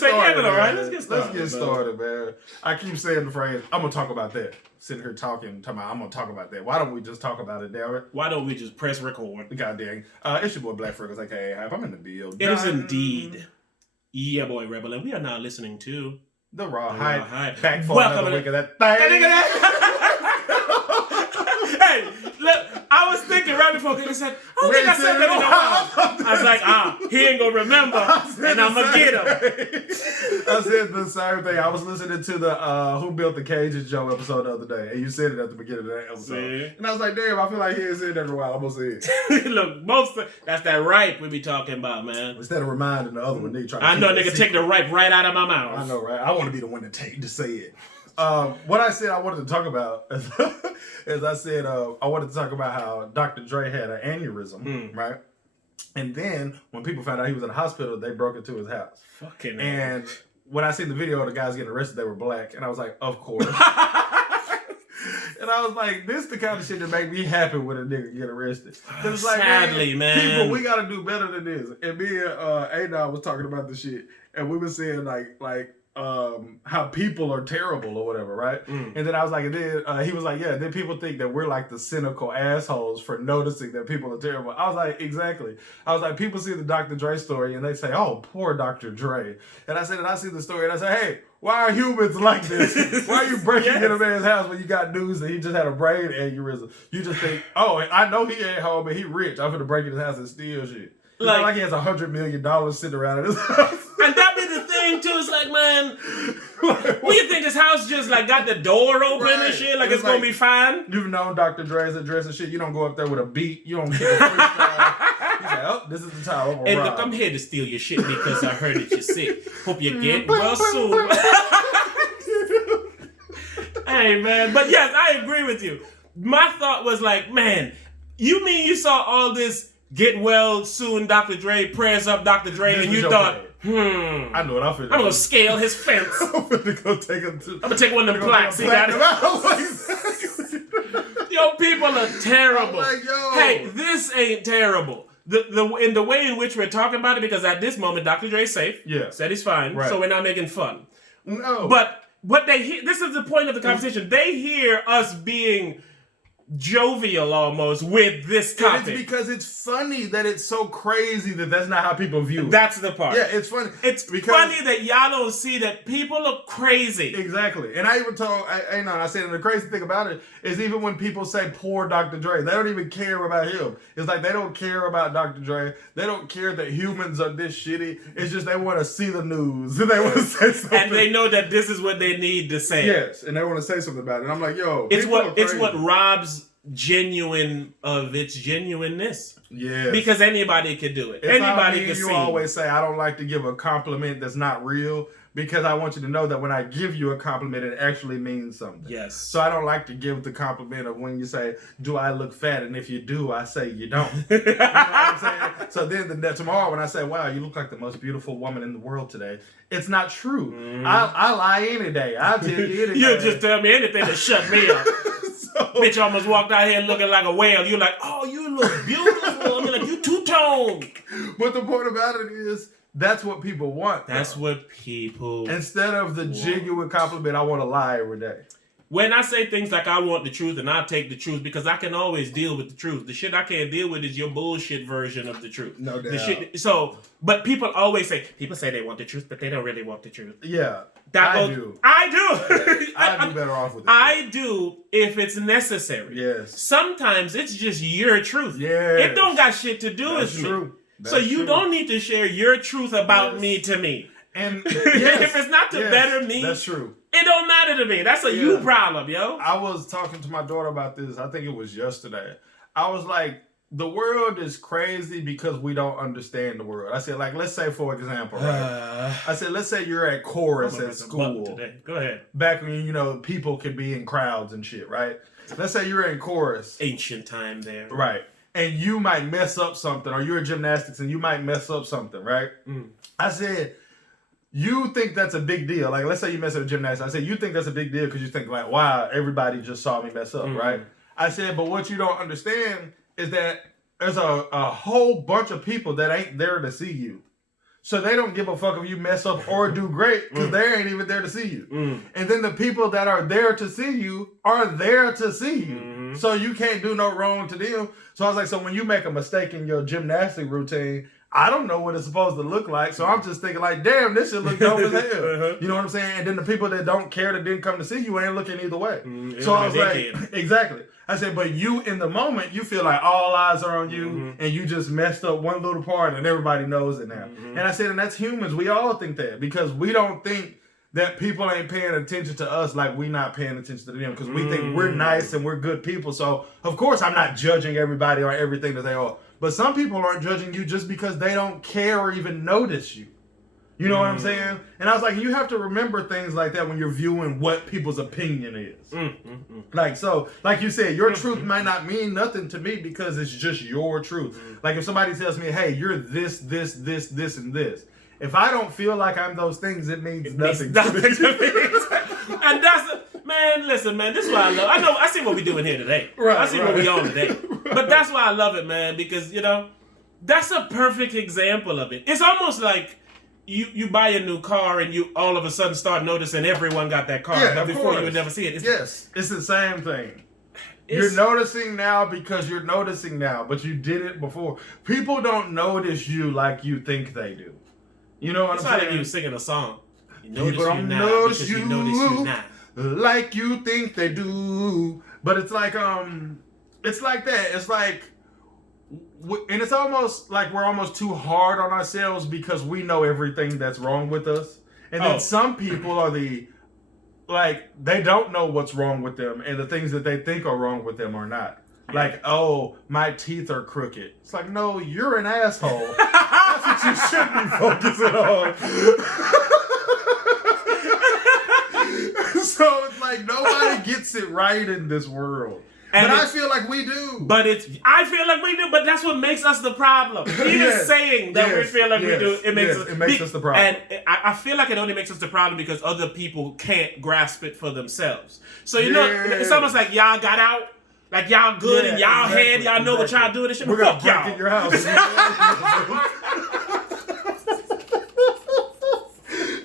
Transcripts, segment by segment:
started, right? Let's get started. Let's get started, man. I keep saying the phrase, I'm going to talk about that. Sitting here talking about, I'm going to talk about that. Why don't we just talk about it, damn it? Why don't we just press record? God dang. It's your boy Black Freckles, aka Hype. I'm in the build. It is indeed. Yeah, boy, Rebel. And we are now listening to TheRawHype. Back for another week of that thing. Hey, look, I was thinking right before he said, I don't think I said that in a while. I was like, he ain't going to remember, and I'm going to get him. I said the same thing. I was listening to the Who Built the Cages Joe episode the other day, and you said it at the beginning of that episode. And I was like, damn, I feel like he ain't said that in a while. I'm going to say it. Look, that's that ripe we be talking about, man. Instead of reminding the other one, they try to I know nigga take the ripe right out of my mouth. I know, right? I want to be the one to say it. What I said I wanted to talk about is I said I wanted to talk about how Dr. Dre had an aneurysm, right? And then when people found out he was in the hospital, they broke into his house. Fucking and when I seen the video of the guys getting arrested, they were black, and I was like, of course. And I was like, this the kind of shit that make me happy when a nigga get arrested. It's like, sadly, man, people, we gotta do better than this. And me and A-Dog was talking about the shit, and we were saying like how people are terrible or whatever, right? And then I was like, and then he was like, yeah, then people think that we're like the cynical assholes for noticing that people are terrible. I was like, exactly. I was like, people see the Dr. Dre story and they say, oh, poor Dr. Dre. And I said, and I see the story and I say, hey, why are humans like this? Why are you breaking in a man's house when you got news that he just had a brain aneurysm? You just think, oh, I know he ain't home, but he rich. I'm gonna break in his house and steal shit. Like he has $100 million sitting around in his house. And that be the thing too. It's like, man, what you think this house just like got the door open and shit? Like it's gonna be fine? You've known Dr. Dre's address and shit. You don't go up there with a beat. You don't get a freestyle. He's like, oh, this is the time. Hey, look, I'm here to steal your shit because I heard that you're sick. Hope you get well soon. Hey, man. But yes, I agree with you. My thought was like, man, you mean you saw all this get well soon, Dr. Dre, prayers up, Dr. Dre, and you thought, I know what I'm finna do. I'm gonna scale his fence. I'm finna go take him to. I'm gonna take one of them plaques. See that? Yo, people are terrible. Like, yo. Hey, this ain't terrible. In the way in which we're talking about it, because at this moment, Dr. Dre's safe. Yeah. Said he's fine. Right. So we're not making fun. No. But what they hear, this is the point of the conversation. They hear us being jovial almost with this topic. It's because it's funny that it's so crazy that that's not how people view it. That's the part. Yeah, it's funny. It's funny that y'all don't see that people are crazy. Exactly. And I even told, I said, and the crazy thing about it is even when people say poor Dr. Dre, they don't even care about him. It's like they don't care about Dr. Dre. They don't care that humans are this shitty. It's just they want to see the news. They want to say something. And they know that this is what they need to say. Yes, and they want to say something about it. And I'm like, yo, it's what robs genuine of its genuineness. Yeah. Because anybody could do it. Anybody could see. You always say, I don't like to give a compliment that's not real because I want you to know that when I give you a compliment, it actually means something. Yes. So I don't like to give the compliment of when you say, do I look fat? And if you do, I say you don't. You know what I'm saying? So then tomorrow when I say, wow, you look like the most beautiful woman in the world today, it's not true. I lie any day. I'll tell you anything. You'll just tell me anything to shut me up. Bitch almost walked out here looking like a whale. You're like, oh, you look beautiful. I mean, like, you two-toned. But the point about it is, that's what people want. That's what people Instead of the genuine compliment, I want to lie every day. When I say things like I want the truth and I take the truth because I can always deal with the truth. The shit I can't deal with is your bullshit version of the truth. No doubt. But people always say, people say they want the truth, but they don't really want the truth. Yeah. I do. I'd be better off with it. I do if it's necessary. Yes. Sometimes it's just your truth. Yes. It don't got shit to do with me. So you don't need to share your truth about me to me. And if it's not to better me, that's true. It don't matter to me. That's a you problem, yo. I was talking to my daughter about this. I think it was yesterday. I was like, the world is crazy because we don't understand the world. I said, like, let's say, for example, right? I said, let's say you're at chorus at school. Today. Go ahead. Back when, people could be in crowds and shit, right? Let's say you're in chorus. Ancient time there. Right. And you might mess up something, or you're in gymnastics and you might mess up something, right? I said, you think that's a big deal. Like, let's say you mess up gymnastics. I said, you think that's a big deal because you think, like, wow, everybody just saw me mess up, right? I said, but what you don't understand is that there's a whole bunch of people that ain't there to see you. So they don't give a fuck if you mess up or do great because they ain't even there to see you. And then the people that are there to see you are there to see you. So you can't do no wrong to them. So I was like, so when you make a mistake in your gymnastic routine, I don't know what it's supposed to look like. So I'm just thinking like, damn, this shit look dope as hell. You know what I'm saying? And then the people that don't care that didn't come to see you ain't looking either way. So I was like, exactly. I said, but you in the moment, you feel like all eyes are on you and you just messed up one little part and everybody knows it now. And I said, and that's humans. We all think that because we don't think that people ain't paying attention to us like we not paying attention to them because we think we're nice and we're good people. So, of course, I'm not judging everybody on everything that they are. But some people aren't judging you just because they don't care or even notice you. You know what I'm saying? And I was like, you have to remember things like that when you're viewing what people's opinion is. Like, so, like you said, your truth might not mean nothing to me because it's just your truth. Like if somebody tells me, hey, you're this, and this. If I don't feel like I'm those things, it means nothing to me. And that's, man, listen, man, this is what I love. I see what we're doing here today. I see what we on today. But that's why I love it, man, because, you know, that's a perfect example of it. It's almost like you buy a new car and you all of a sudden start noticing everyone got that car, but before you would never see it. It's the same thing. You're noticing now because you're noticing now, but you did it before. People don't notice you like you think they do. You know what I'm saying? It's like you singing a song. You notice you now because you notice you now. Like you think they do. But it's like that. It's like, and it's almost like we're almost too hard on ourselves because we know everything that's wrong with us. And then some people are they don't know what's wrong with them and the things that they think are wrong with them are not. Like, oh, my teeth are crooked. It's like, no, you're an asshole. That's what you should be focusing on. So it's like nobody gets it right in this world. But I feel like we do. I feel like we do, but that's what makes us the problem. Even saying that we feel like we do, it makes us the problem. And I feel like it only makes us the problem because other people can't grasp it for themselves. So, you know, it's almost like y'all got out. Like y'all good and y'all had, y'all know what y'all doing and shit. We're gonna break in your house.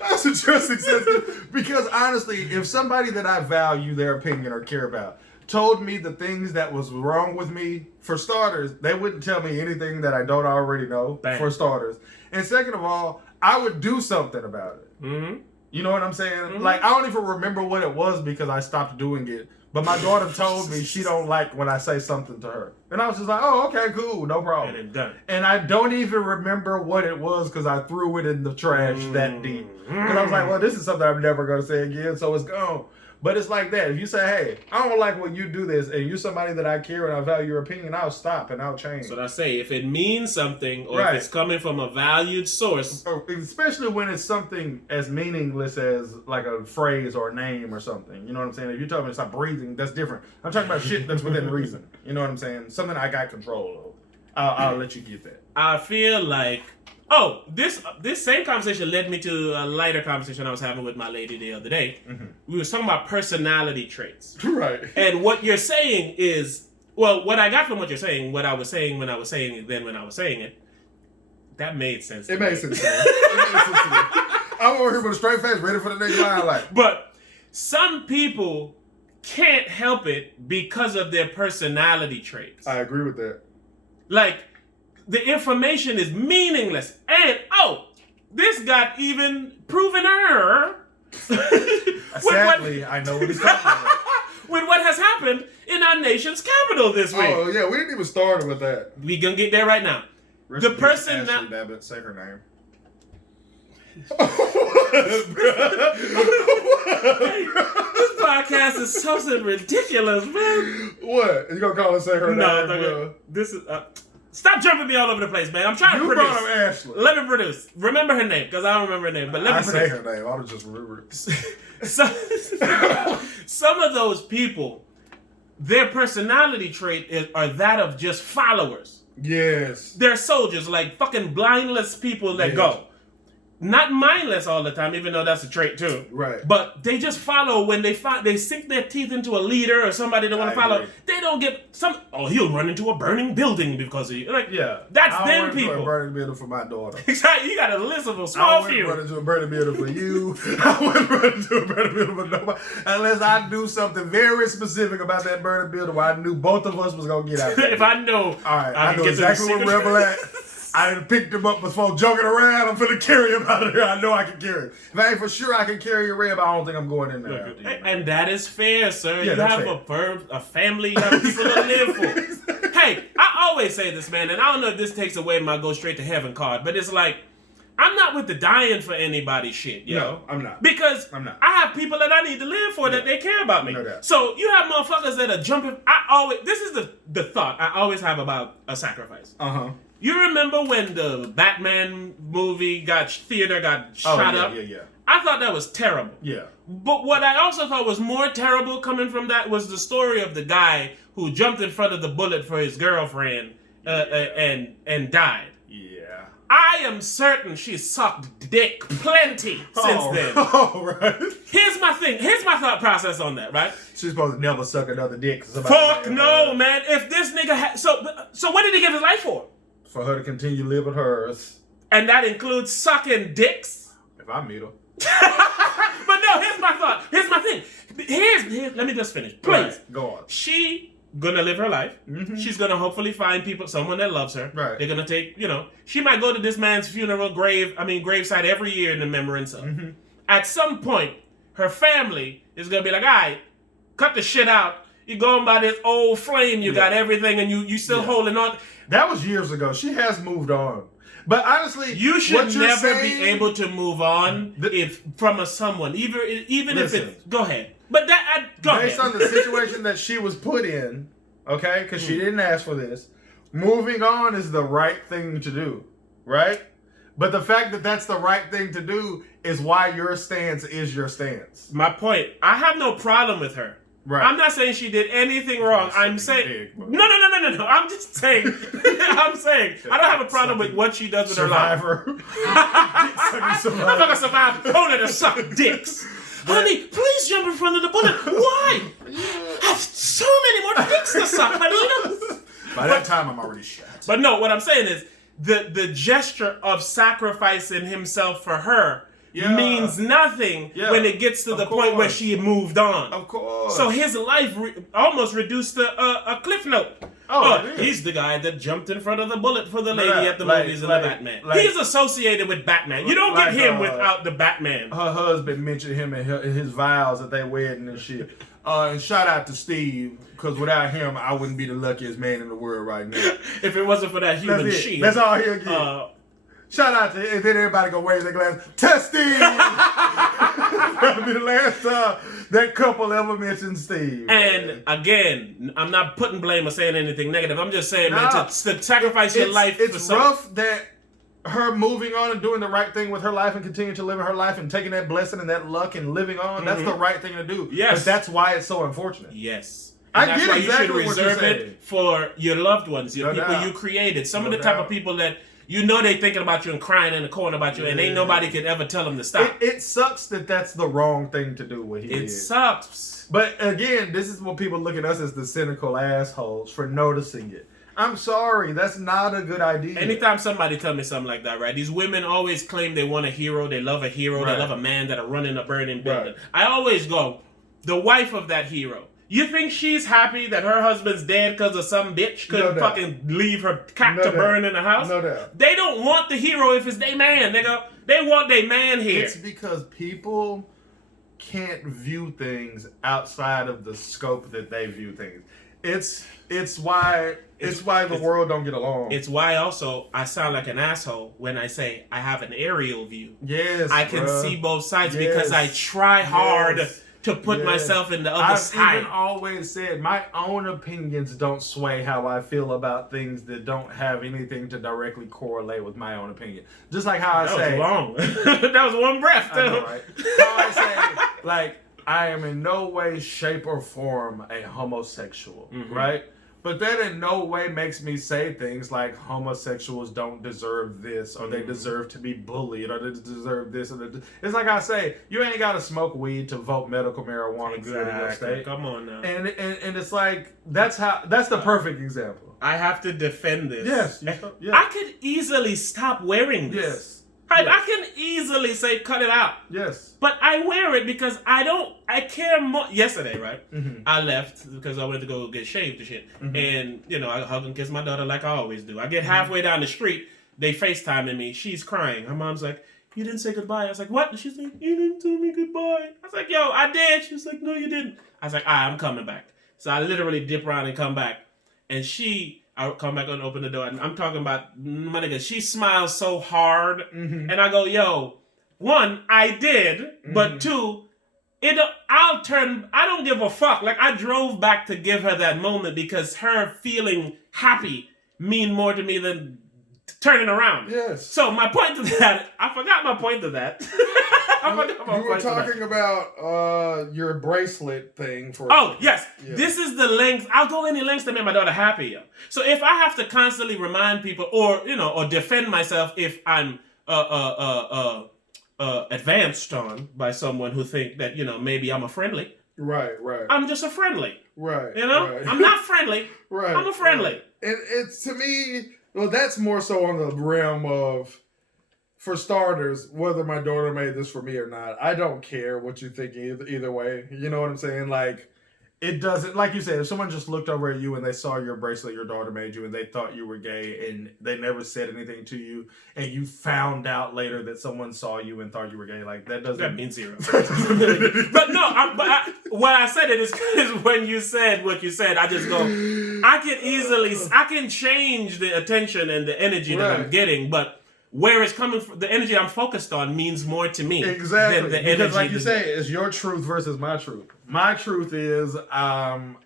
That's what you're successful. Because honestly, if somebody that I value their opinion or care about told me the things that was wrong with me, for starters, they wouldn't tell me anything that I don't already know, for starters. And second of all, I would do something about it. You know what I'm saying? Like, I don't even remember what it was because I stopped doing it. But my daughter told me she don't like when I say something to her. And I was just like, oh, okay, cool, no problem. And it's done. And I don't even remember what it was because I threw it in the trash that deep. Because I was like, well, this is something I'm never going to say again, so it's gone. But it's like that. If you say, hey, I don't like when you do this, and you're somebody that I care and I value your opinion, I'll stop and I'll change. So I say, if it means something, or if it's coming from a valued source. Especially when it's something as meaningless as like a phrase or a name or something. You know what I'm saying? If you're talking about stop breathing, that's different. I'm talking about shit that's within reason. You know what I'm saying? Something I got control of. I'll let you get that. I feel like... this same conversation led me to a lighter conversation I was having with my lady the other day. We were talking about personality traits. Right. And what you're saying is, well, what I got from what you're saying, what I was saying when I was saying it, then when I was saying it, that made sense. It made sense to me. I'm over here with a straight face, ready for the next line. Like, but some people can't help it because of their personality traits. I agree with that. Like, the information is meaningless. And, this got even proven error. Sadly, I know what he's talking about. With what has happened in our nation's capital this week. Oh, yeah, we didn't even start with that. We gonna get there right now. The person Ashli Babbitt, say her name. This podcast is something ridiculous, man. What? You gonna call and say her name? No, this is... Stop jumping me all over the place, man. I'm trying to produce. You brought up Ashli. Let me produce. Remember her name, because I don't remember her name. But let me say her name. I was just remember it. Some of those people, their personality trait are that of just followers. Yes. They're soldiers, like fucking blindless people that go. not mindless all the time, even though that's a trait too. Right. But they just follow when they sink their teeth into a leader or somebody they want to follow. Agree. They don't get some. Oh, he'll run into a burning building because of you. Like, yeah, that's them people. I wouldn't run into a burning building for my daughter. Exactly. You got a list of a small few. I wouldn't run into a burning building for you. I wouldn't run into a burning building for nobody unless I do something very specific about that burning building where I knew both of us was gonna get out. If I know, all right, I know exactly where Rebel at. I done picked him up before joking around. I'm finna carry him out of here. I know I can carry him. If I ain't for sure I can carry your Reb, I don't think I'm going in there. And that is fair, sir. Yeah, you have fair. a family, you have people to live for. Hey, I always say this, man, and I don't know if this takes away my go straight to heaven card, but it's like, I'm not with the dying for anybody shit, yo. No, I'm not. Because I have people that I need to live for that they care about me. No doubt. So you have motherfuckers that are jumping. This is the thought I always have about a sacrifice. Uh-huh. You remember when the Batman movie theater got shot up? Yeah. I thought that was terrible. Yeah. But what I also thought was more terrible coming from that was the story of the guy who jumped in front of the bullet for his girlfriend and died. Yeah. I am certain she sucked dick plenty since then. Oh, right. Here's my thing. Here's my thought process on that, right? She's supposed to never suck another dick. Fuck no, man. If this nigga had... So what did he give his life for? For her to continue living hers. And that includes sucking dicks? If I meet her. But no, here's my thought. Here's my thing. Let me just finish. Please. Right, go on. She gonna live her life. Mm-hmm. She's gonna hopefully find someone that loves her. Right. They're gonna take, she might go to this man's gravesite every year in remembrance of. Mm-hmm. At some point, her family is gonna be like, all right, cut the shit out. You're going by this old flame. You got everything, and you still holding on. That was years ago. She has moved on. But honestly, you should never be able to move on from someone, even if it's... Go ahead. But based on the situation that she was put in, okay, because she didn't ask for this, moving on is the right thing to do, right? But the fact that that's the right thing to do is why your stance is your stance. My point. I have no problem with her. Right. I'm not saying she did anything wrong. I'm saying no. I'm just saying. I don't have a problem with what she does with her life. I'm not gonna survive only to suck dicks. Honey, please jump in front of the bullet. Why? I have so many more dicks to suck, honey. By that time, I'm already shot. But no, what I'm saying is the gesture of sacrificing himself for her means nothing when it gets to the point where she moved on. Of course. So his life almost reduced to a cliff note. He's the guy that jumped in front of the bullet for the lady at the movies in the Batman. He's associated with Batman. You don't get him without the Batman. Her husband mentioned him in his vows at their wedding and shit. And shout out to Steve, because without him, I wouldn't be the luckiest man in the world right now. If it wasn't for that human shield. That's all he'll get. Shout out to, and then everybody go wave their glass. Testing! That'll be the last time that couple ever mentioned Steve. And again, I'm not putting blame or saying anything negative. I'm just saying, man, to sacrifice your life for something. It's rough that her moving on and doing the right thing with her life and continuing to live her life and taking that blessing and that luck and living on, that's the right thing to do. Yes. But that's why it's so unfortunate. Yes. And that's why exactly you should reserve it for your loved ones, your people you created. Some of the type of people that they thinking about you and crying in the corner about you, and ain't nobody could ever tell them to stop. It sucks that that's the wrong thing to do. What he did. It sucks. But again, this is what people look at us as the cynical assholes for noticing it. I'm sorry, that's not a good idea. Anytime somebody tell me something like that, right? These women always claim they want a hero, they love they love a man that'll run in a burning building. Right. I always go, the wife of that hero. You think she's happy that her husband's dead because of some bitch couldn't fucking leave her cat to burn in the house? No doubt. They don't want the hero if it's their man, nigga. They want their man here. It's because people can't view things outside of the scope that they view things. It's why the world don't get along. It's why also I sound like an asshole when I say I have an aerial view. Yes, I can see both sides because I try hard to put myself in the other side. I've even always said my own opinions don't sway how I feel about things that don't have anything to directly correlate with my own opinion. Just like how I say... That was long. That was one breath, too. I know, right? How I say, like, I am in no way, shape, or form a homosexual, right? But that in no way makes me say things like homosexuals don't deserve this, or they deserve to be bullied, or they deserve this. It's like I say, you ain't got to smoke weed to vote medical marijuana good in your state. Come on now. And it's like, that's the perfect example. I have to defend this. Yes. I could easily stop wearing this. Yes. I can easily say cut it out. Yes. But I wear it because I care more. Yesterday, right? Mm-hmm. I left because I went to go get shaved and shit. Mm-hmm. And, I hug and kiss my daughter like I always do. I get halfway down the street. They FaceTiming me. She's crying. Her mom's like, you didn't say goodbye. I was like, what? And she's like, you didn't tell me goodbye. I was like, yo, I did. She was like, no, you didn't. I was like, I'm coming back. So I literally dip around and come back. And I come back and open the door. And I'm talking about, my nigga, she smiles so hard. Mm-hmm. And I go, yo, one, I did. But two, I don't give a fuck. Like, I drove back to give her that moment because her feeling happy mean more to me than turning around. Yes. So my point to that, I forgot my point to that. You were talking about your bracelet thing for. Oh yes, This is the length. I'll go any lengths to make my daughter happy. So if I have to constantly remind people, or defend myself if I'm advanced on by someone who think that maybe I'm a friendly. Right. I'm just a friendly. Right. Right. I'm not friendly. Right. I'm a friendly. Right. And it's, to me, well, that's more so on the realm of, for starters, whether my daughter made this for me or not, I don't care what you think either way. You know what I'm saying? Like, it doesn't, like you said, if someone just looked over at you and they saw your bracelet your daughter made you and they thought you were gay and they never said anything to you and you found out later that someone saw you and thought you were gay, like, that means zero. But no, what I said it is when you said what you said, I just go, I can change the attention and the energy that I'm getting, but where it's coming from, the energy I'm focused on means more to me. Exactly. Than the because energy like you say, it's your truth versus my truth. My truth is I'm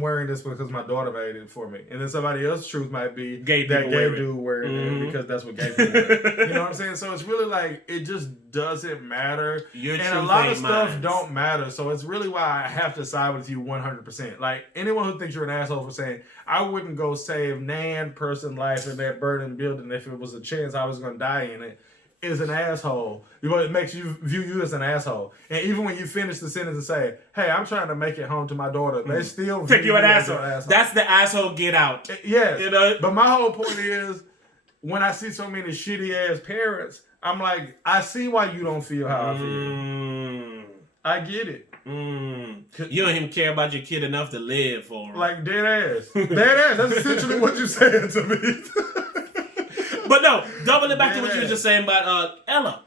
wearing this because my daughter made it for me. And then somebody else's truth might be gay dude wearing it because that's what gay people wear. You know what I'm saying? So it's really like, it just doesn't matter. Your and truth a lot of ain't stuff mine. don't matter. So it's really why I have to side with you 100%. Like, anyone who thinks you're an asshole for saying, I wouldn't go save nan person life in that burning building if it was a chance I was going to die in it, is an asshole. It makes you view you as an asshole. And even when you finish the sentence and say, hey, I'm trying to make it home to my daughter, they still think view you an as asshole. That's the asshole get out. Yes. But my whole point is, when I see so many shitty ass parents, I'm like, I see why you don't feel how I feel. I get it. You don't even care about your kid enough to live for him. Like, dead ass. Dead ass. That's essentially what you saying to me. But no, doubling back to what you were just saying about Ella.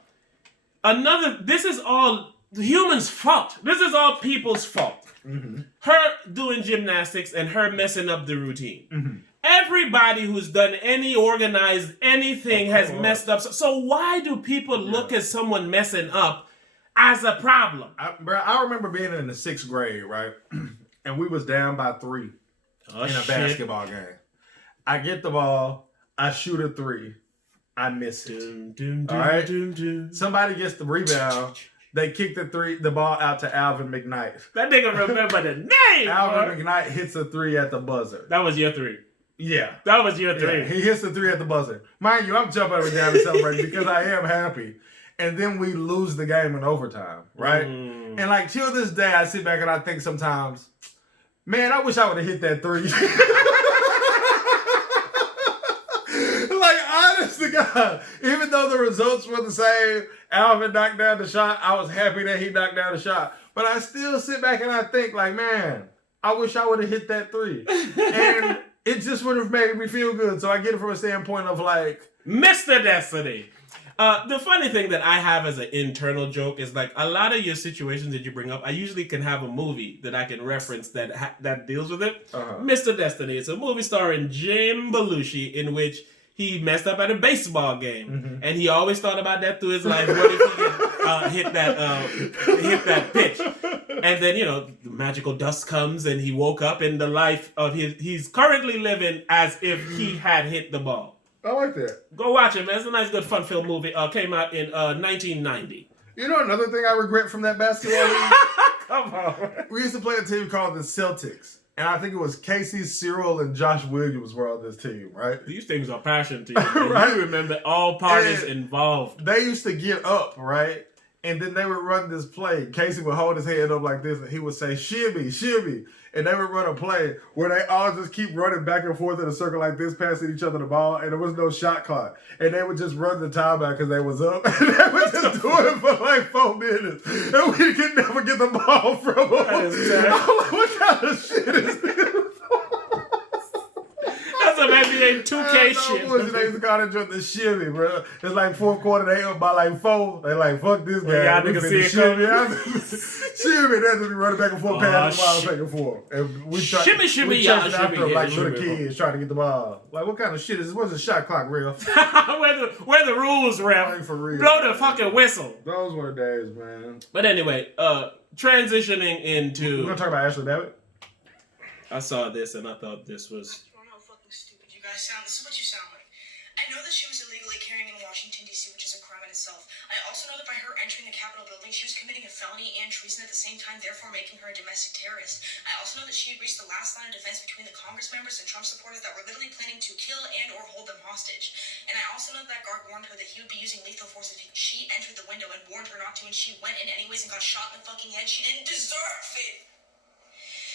This is all the humans' fault. This is all people's fault. Mm-hmm. Her doing gymnastics and her messing up the routine. Mm-hmm. Everybody who's done any organized anything has messed up. So why do people look at someone messing up as a problem? I remember being in the 6th grade, right? And we was down by 3 in a basketball game. I get the ball. I shoot a 3. I miss it. All right? Somebody gets the rebound. They kick the ball out to Alvin McKnight. That nigga remember the name. Alvin McKnight hits a 3 at the buzzer. That was your 3. Yeah. That was your 3. Yeah, he hits the 3 at the buzzer. Mind you, I'm jumping up and down and celebrating because I am happy. And then we lose the game in overtime, right? And like, till this day, I sit back and I think sometimes, man, I wish I would have hit that 3. Honest to God, even though the results were the same, Alvin knocked down the shot, I was happy that he knocked down the shot. But I still sit back and I think, like, man, I wish I would have hit that 3. And it just would have made me feel good. So I get it from a standpoint of, like, Mr. Destiny. The funny thing that I have as an internal joke is, like, a lot of your situations that you bring up, I usually can have a movie that I can reference that deals with it. Mr. Destiny. It's a movie starring Jim Belushi in which he messed up at a baseball game, and he always thought about that through his life. What if he hit that pitch? And then, the magical dust comes, and he woke up in the life of he's currently living as if he had hit the ball. I like that. Go watch it, man. It's a nice, good, fun-filled movie. Came out in 1990. You know another thing I regret from that basketball league? Come on. We used to play a team called the Celtics. and I think it was Casey, Cyril, and Josh Williams were on this team, right? These things are passion to you. Right? You remember all parties involved. They used to get up, right? And then they would run this play. Casey would hold his head up like this, and he would say, shimmy, shimmy. And they would run a play where they all just keep running back and forth in a circle like this, passing each other the ball, and there was no shot clock. And they would just run the timeout because they was up. And they would just do it for like 4 minutes. And we could never get the ball from them. I'm like, what kind of shit is this? That's some NBA 2K shit. They used to call it the shimmy, bro. It's like fourth quarter, they up by like 4. They like, fuck this guy. Y'all niggas see it shimmy. Shimmy, they just be running back and forth, passing the ball, back and forth. And we shimmy, chasing after them like little kids trying to get the ball. Like, what kind of shit is this? What's the shot clock, real? where the rules, ref? For real. Blow the fucking whistle. Those were the days, man. But anyway, transitioning into... We're going to talk about Ashli Babbitt. I saw this and I thought this was... Stupid you guys sound. This is what you sound like. I know that she was illegally carrying in Washington, D.C., which is a crime in itself. I also know that by her entering the Capitol building, she was committing a felony and treason at the same time, therefore making her a domestic terrorist. I also know that she had reached the last line of defense between the Congress members and Trump supporters that were literally planning to kill and or hold them hostage. And I also know that guard warned her that he would be using lethal force if she entered the window and warned her not to, and she went in anyways and got shot in the fucking head. She didn't deserve it.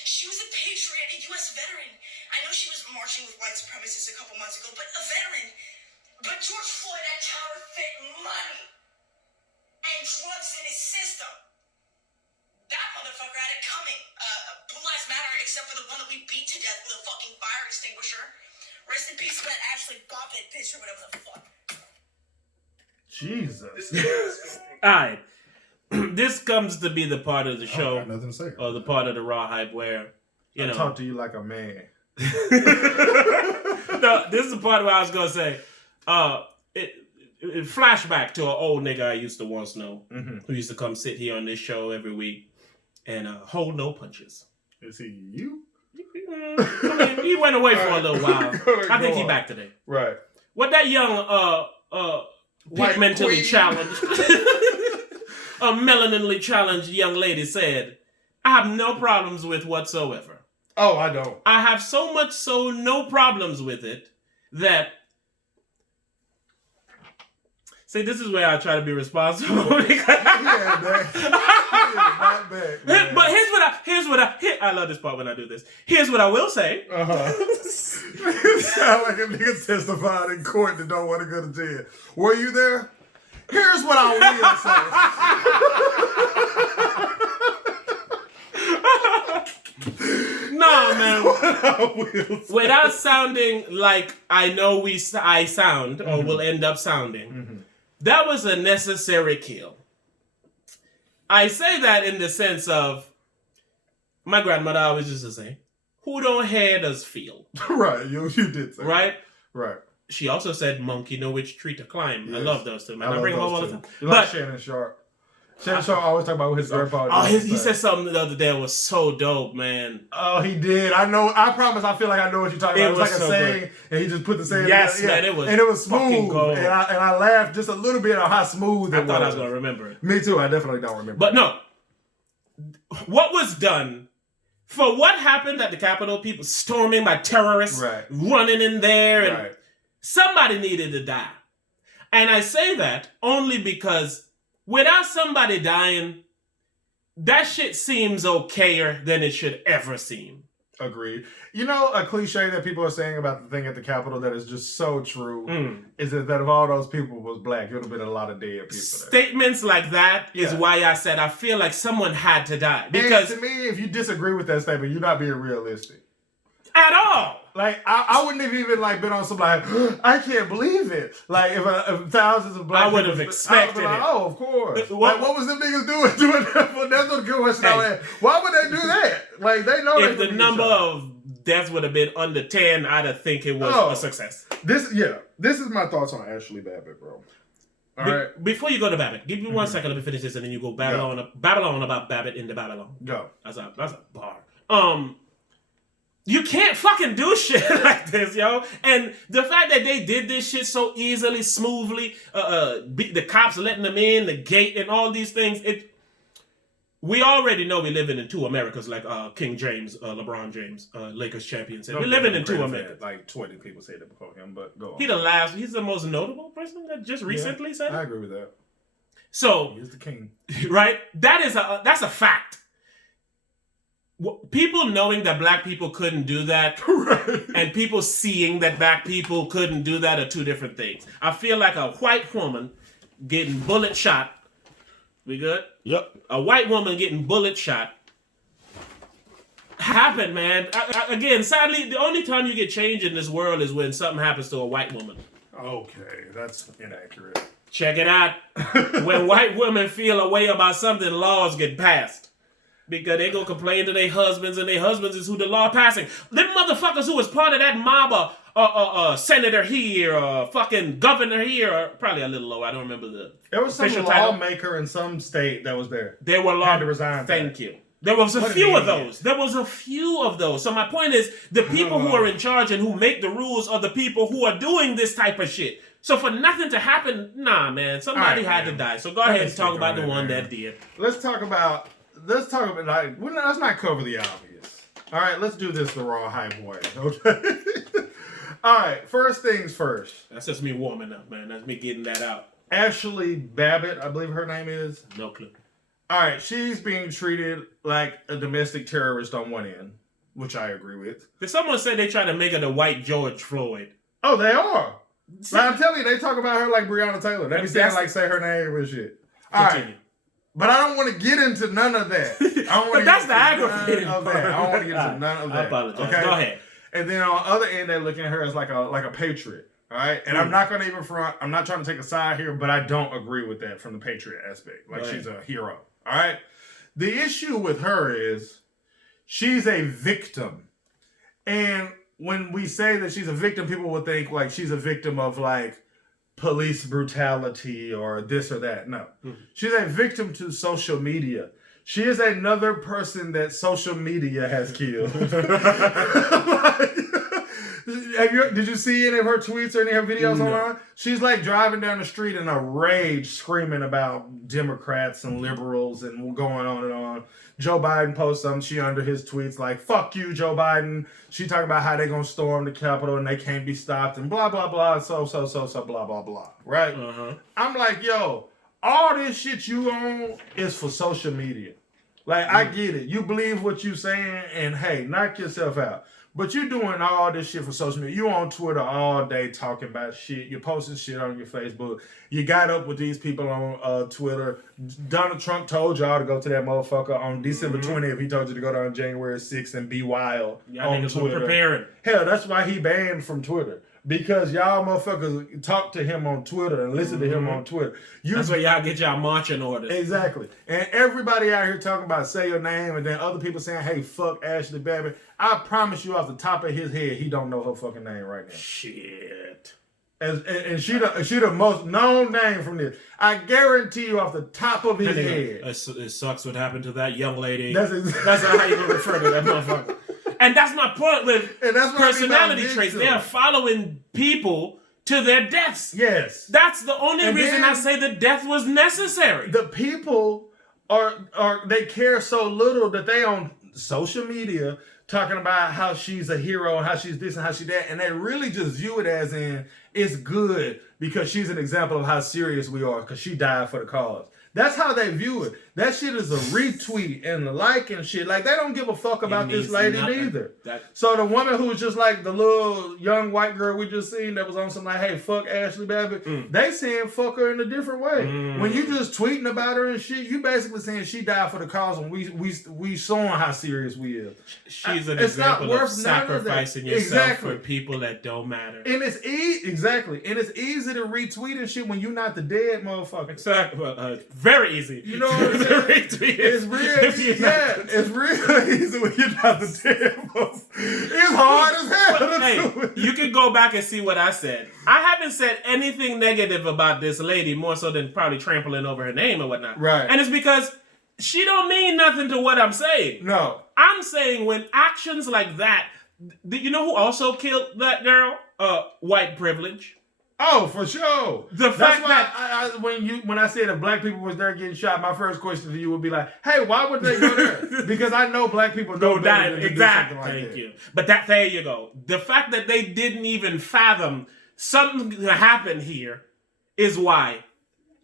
She was a patriot, a U.S. veteran. I know she was marching with white supremacists a couple months ago, but a veteran. But George Floyd had counterfeit money and drugs in his system. That motherfucker had it coming. Blue Lives Matter, except for the one that we beat to death with a fucking fire extinguisher. Rest in peace to that Ashli Babbitt bitch or whatever the fuck. Jesus. Alright. This comes to be the part of the show, I got nothing to say. or the part of the Hype where, you know, I talk to you like a man. No, this is the part where I was gonna say, it flashback to an old nigga I used to once know, who used to come sit here on this show every week and hold no punches. Is he you? I mean, he went away for a little while. I think he's back today. Right. What that young pigmentally challenged a melaninly challenged young lady said, I have no problems with whatsoever. Oh, I don't. I have so much so no problems with it that... See, this is where I try to be responsible. Yeah, man. Not bad, man. But I love this part when I do this. Here's what I will say. You sound like a nigga testified in court that don't want to go to jail. Were you there? Here's what I will say. No, man. Without sounding like I know I sound or will end up sounding, that was a necessary kill. I say that in the sense of my grandmother always used to say, "Who don't hear does feel." Right, you did say right, that. Right. She also said, "Monkey know which tree to climb." Yes. I love those two, man. I bring them up all the time. You like Shannon Sharp. Shannon Sharp always talk about his grandpa. Oh, he said something the other day that was so dope, man. Oh, he did. I know. I promise. I feel like I know what you're talking about. It was like a saying, good. And he just put the saying. Yes, man. It was. And it was smooth. Gold. And I laughed just a little bit on how smooth it was. I thought I was gonna remember it. Me too. I definitely don't remember. But no, what was done for what happened at the Capitol? People storming by terrorists, running in there, and somebody needed to die. And I say that only because without somebody dying, that shit seems okayer than it should ever seem. Agreed. You know, a cliche that people are saying about the thing at the Capitol that is just so true is that if all those people was black, it would have been a lot of dead people. Statements like that is why I said I feel like someone had to die. Because and to me, if you disagree with that statement, you're not being realistic. At all. Like, I wouldn't have even, like, been on some, like, I can't believe it. Like, if thousands of black people... I would have expected it. Oh, of course. What was them niggas doing that? That's what the question I had. Why would they do that? Like, they know... If the number of deaths would have been under 10, I'd have think it was a success. This is my thoughts on Ashli Babbitt, bro. All right. Before you go to Babbitt, give me 1 second, let me finish this, and then you go Babylon about Babbitt into Babylon. Go. That's a bar. You can't fucking do shit like this, yo. And the fact that they did this shit so easily, smoothly, the cops letting them in, the gate, and all these things, we already know we're living in two Americas, like King James, LeBron James, Lakers champion said. We're living in two Americas. Like 20 people said it before him, but go on. He's the most notable person that just recently said it. I agree with that. So he's the king, right? That's a fact. People knowing that black people couldn't do that, right, and people seeing that black people couldn't do that are two different things. I feel like a white woman getting bullet shot. We good? Yep. A white woman getting bullet shot happened, man. Again, sadly, the only time you get change in this world is when something happens to a white woman. Okay, that's inaccurate. Check it out. When white women feel a way about something, laws get passed. Because they go complain to their husbands, and their husbands is who the law passing. Them motherfuckers who was part of that mob, senator here, fucking governor here, probably a little low. I don't remember the There was some official title. lawmaker in some state that was there. There were Had to resign. Thank you. There was a few of those. There was a few of those. So my point is, the people who are in charge and who make the rules are the people who are doing this type of shit. So for nothing to happen, nah, man, somebody had to die. So go ahead and talk about the one that did. Let's talk about let's not cover the obvious. All right, let's do this the TheRawHype way. Okay. All right, first things first. That's just me warming up, man. That's me getting that out. Ashli Babbitt, I believe her name is. No clue. All right, she's being treated like a domestic terrorist on one end, which I agree with. Did someone say they try to make her the white George Floyd? Oh, they are. Like, I'm telling you, they talk about her like Breonna Taylor. They be saying like say her name and shit. All right. But I don't want to get into none of that. But that's the aggravating part. I don't want to get into none of that. I apologize. Okay? Go ahead. And then on the other end, they're looking at her as like a patriot. All right? And I'm not going to even front. I'm not trying to take a side here, but I don't agree with that from the patriot aspect. Like, she's a hero. All right? The issue with her is she's a victim. And when we say that she's a victim, people will think like she's a victim of like police brutality or this or that. No. She's a victim to social media. She is another person that social media has killed. Did you see any of her tweets or any of her videos online? She's like driving down the street in a rage, screaming about Democrats and liberals and going on and on. Joe Biden posts something, she under his tweets like, fuck you, Joe Biden. She talking about how they gonna storm the Capitol and they can't be stopped and blah, blah, blah, so, blah, blah, blah, right? I'm like, yo, all this shit you own is for social media. Like, I get it. You believe what you saying and, hey, knock yourself out. But you doing all this shit for social media. You on Twitter all day talking about shit. You're posting shit on your Facebook. You got up with these people on Twitter. Donald Trump told y'all to go to that motherfucker on December 20th. He told you to go down January 6th and be wild on Twitter. Preparing. Hell, that's why he banned from Twitter. Because y'all motherfuckers talk to him on Twitter and listen to him on Twitter. That's where y'all get y'all marching orders. Exactly. And everybody out here talking about say your name and then other people saying, hey, fuck Ashli Babbitt. I promise you off the top of his head, he don't know her fucking name right now. Shit. And she the most known name from this. I guarantee you off the top of his head. It sucks what happened to that young lady. That's how you gonna refer to that motherfucker. And that's my point with personality traits. They are following people to their deaths. Yes. That's the only reason I say that death was necessary. The people they care so little that they on social media talking about how she's a hero and how she's this and how she's that. And they really just view it as in it's good because she's an example of how serious we are because she died for the cause. That's how they view it. That shit is a retweet and the like and shit. Like, they don't give a fuck about this lady neither. So the woman who was just like the little young white girl we just seen that was on some like, hey, fuck Ashli Babbitt, they saying fuck her in a different way. When you just tweeting about her and shit, you basically saying she died for the cause and we showing how serious we is. She's an example of sacrificing yourself for people that don't matter. And it's exactly. And it's easy to retweet and shit when you're not the dead motherfucker. Exactly. Very easy. You know what I'm saying? It's real easy. Yeah, it's real easy when you're not the dead motherfucker. It's hard as hell. Hey, you can go back and see what I said. I haven't said anything negative about this lady, more so than probably trampling over her name or whatnot. Right. And it's because she don't mean nothing to what I'm saying. No. I'm saying when actions like that, you know who also killed that girl? White privilege. Oh, for sure. The fact that when I said if black people was there getting shot, my first question to you would be like, "Hey, why would they go there?" Because I know black people know better than to do something like Thank that. you. But there you go. The fact that they didn't even fathom something to happen here is why.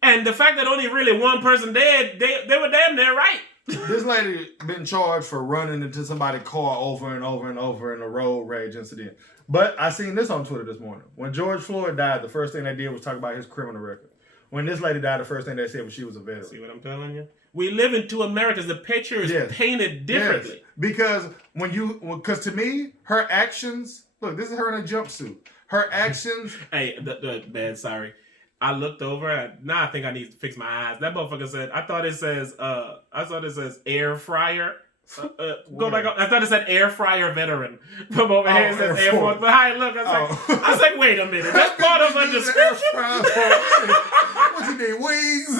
And the fact that only really one person dead, they were damn near right. This lady been charged for running into somebody's car over and over and over in a road rage incident. But I seen this on Twitter this morning. When George Floyd died, the first thing they did was talk about his criminal record. When this lady died, the first thing they said was she was a veteran. See what I'm telling you? We live in two Americas. The picture is painted differently. Yes. Because to me, her actions, look, this is her in a jumpsuit. Her actions. Hey, man, sorry. I looked over. Now I think I need to fix my eyes. That motherfucker said, I thought it says air fryer. Go back up. I thought it said air fryer veteran. From over here it says Air Force. But hi, look, I was like, wait a minute. That's part of a description. What you need, wings?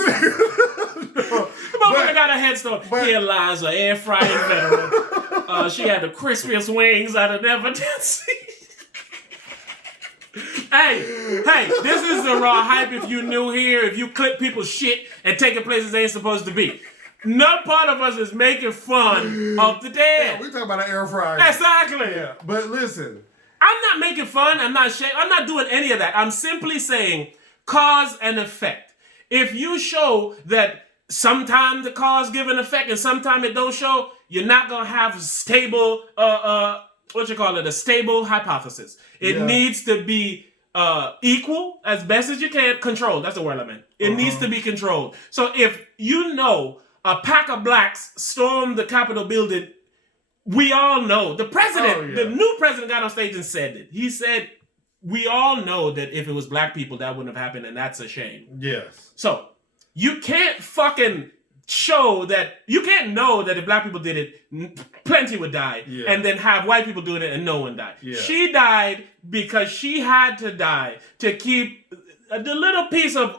The motherfucker got a headstone. Here lies an air fryer veteran. She had the crispiest wings I'd have never seen. Hey, this is the raw hype. If you new here, if you clip people's shit and take it places they ain't supposed to be. None part of us is making fun of the dead. Yeah, we talking about an air fryer. Exactly. Yeah, but listen. I'm not making fun. I'm not doing any of that. I'm simply saying cause and effect. If you show that sometimes the cause give an effect and sometimes it don't show, you're not going to have a stable, a stable hypothesis. It needs to be equal as best as you can. Controlled. That's the word I meant. It needs to be controlled. So if you know a pack of blacks stormed the Capitol building, we all know. The president, the new president got on stage and said it. He said, we all know that if it was black people, that wouldn't have happened, and that's a shame. Yes. So, you can't fucking show that, you can't know that if black people did it, plenty would die, and then have white people doing it and no one died. Yeah. She died because she had to die to keep the little piece of,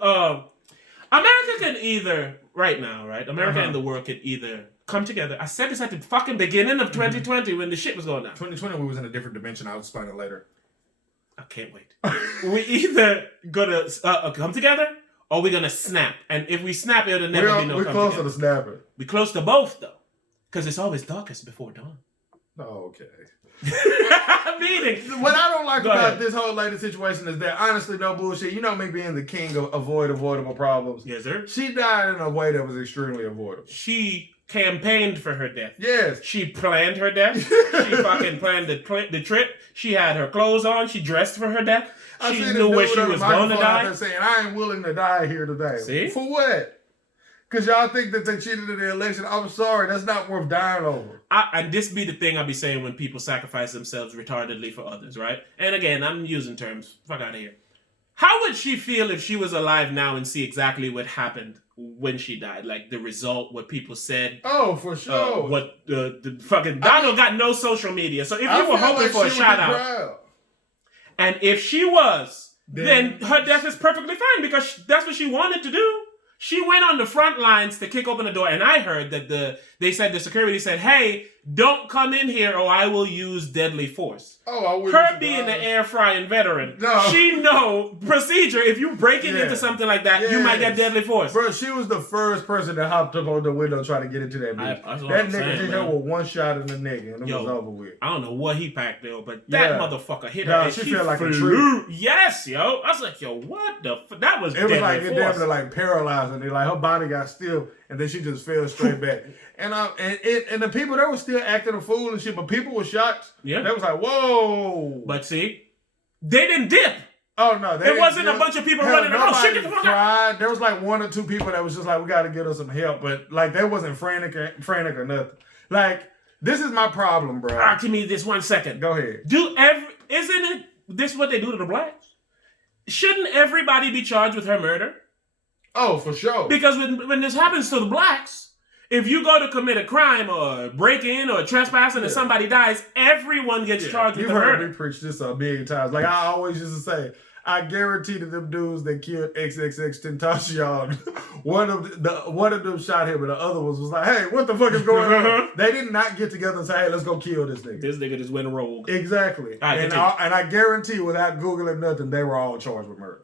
America can either, right now, right? America and the world could either come together. I said this at the fucking beginning of 2020 when the shit was going down. 2020 we was in a different dimension. I'll explain it later. I can't wait. We either gonna come together or we're gonna snap. And if we snap, it'll never be no come together. We're close to snapping. We're close to both, though. Because it's always darkest before dawn. Oh, okay. Meaning. What I don't like about this whole latest situation is that, honestly, no bullshit. You know me being the king of avoidable problems. Yes, sir. She died in a way that was extremely avoidable. She campaigned for her death. Yes. She planned her death. She fucking planned the trip. She had her clothes on. She dressed for her death. She knew where she was going to die. Saying, I ain't willing to die here today. See? For what? Because y'all think that they cheated in the election. I'm sorry. That's not worth dying over. And this be the thing I be saying when people sacrifice themselves retardedly for others, right? And again, I'm using terms. Fuck out of here. How would she feel if she was alive now and see exactly what happened when she died? Like the result, what people said. Oh, for sure. What the fucking Donald got no social media. So if you were hoping for a shout out, and if she was, then her death is perfectly fine because that's what she wanted to do. She went on the front lines to kick open the door, and I heard that the security said, "Hey, don't come in here, or I will use deadly force." Oh, I wouldn't. Her being the air frying veteran, she know procedure. If you breaking into something like that, you might get deadly force. Bro, she was the first person that hopped up on the window trying to get into that bitch. That nigga hit her with one shot in the neck, and it was over with. I don't know what he packed though, but that motherfucker hit her. And she felt like a tree. Yes, yo. I was like, yo, what the? That was. It was like it damn near like paralyzed, and like her body got still, and then she just fell straight back. And the people there were still acting a fool and shit, but people were shocked. Yeah, they was like, whoa. But see, they didn't dip. Oh no, it wasn't a bunch of people running around. Shit, get the fuck out. There was like one or two people that was just like, we got to get us some help, but like they wasn't frantic or nothing. Like this is my problem, bro. Give me this 1 second. Go ahead. Isn't it this what they do to the blacks? Shouldn't everybody be charged with her murder? Oh, for sure. Because when this happens to the blacks, if you go to commit a crime or break in or trespassing and somebody dies, everyone gets charged with the murder. You've heard me preach this a million times. Like I always used to say, I guarantee that them dudes that killed XXX Tentacion, one of them shot him, and the other ones was like, "Hey, what the fuck is going on?" They did not get together and say, "Hey, let's go kill this nigga." This nigga just went rogue. Exactly. And I guarantee, without googling nothing, they were all charged with murder.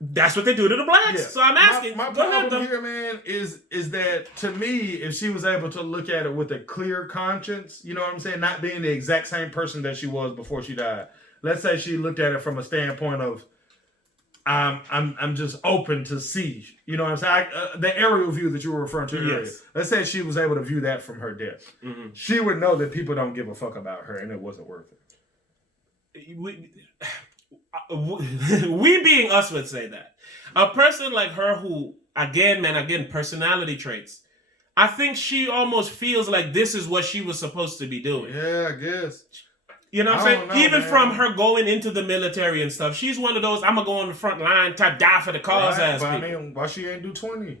That's what they do to the blacks. Yeah. So I'm asking. My problem here, man, is that to me, if she was able to look at it with a clear conscience, you know what I'm saying, not being the exact same person that she was before she died. Let's say she looked at it from a standpoint of, I'm just open to see. You know what I'm saying? The aerial view that you were referring to earlier. Let's say she was able to view that from her death. Mm-hmm. She would know that people don't give a fuck about her, and it wasn't worth it. We being us would say that. A person like her who, again, personality traits. I think she almost feels like this is what she was supposed to be doing. Yeah, I guess. You know what I'm saying? Even from her going into the military and stuff, she's one of those, I'm going to go on the front line to die for the cause ass people. I mean, why she ain't do 20?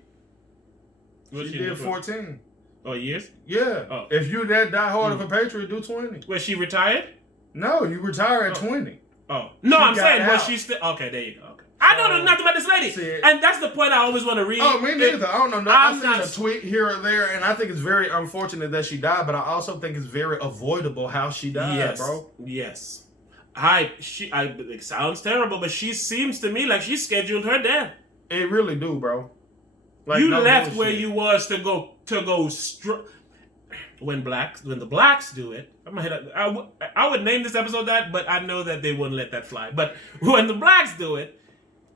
She did 14. Oh, years? Yeah. Oh. If you that die hard of a patriot, do 20. Was she retired? No, you retire at 20. Oh. No, I'm saying, was she still... Okay, there you go. Okay. I don't know nothing about this lady. And that's the point I always want to read. Oh, me neither. I don't know nothing. I've seen a tweet here or there, and I think it's very unfortunate that she died, but I also think it's very avoidable how she died, bro. Yes. It sounds terrible, but she seems to me like she scheduled her death. It really do, bro. Like, you left where you was to go when the blacks do it. I would name this episode that, but I know that they wouldn't let that fly. But when the blacks do it,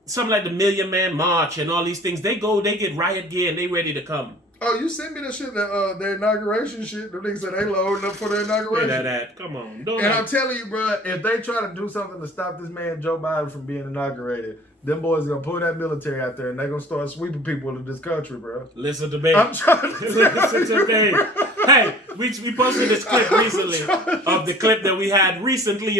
something like the Million Man March and all these things, they get riot gear and they ready to come. Oh, you sent me that shit, the inauguration shit. The niggas said they loading up for the inauguration. That. Come on. I'm telling you, bro, if they try to do something to stop this man Joe Biden from being inaugurated, them boys going to pull that military out there and they're going to start sweeping people into this country, bro. Listen to me. I'm trying to listen to me. Hey, we posted this clip recently of the clip that we had recently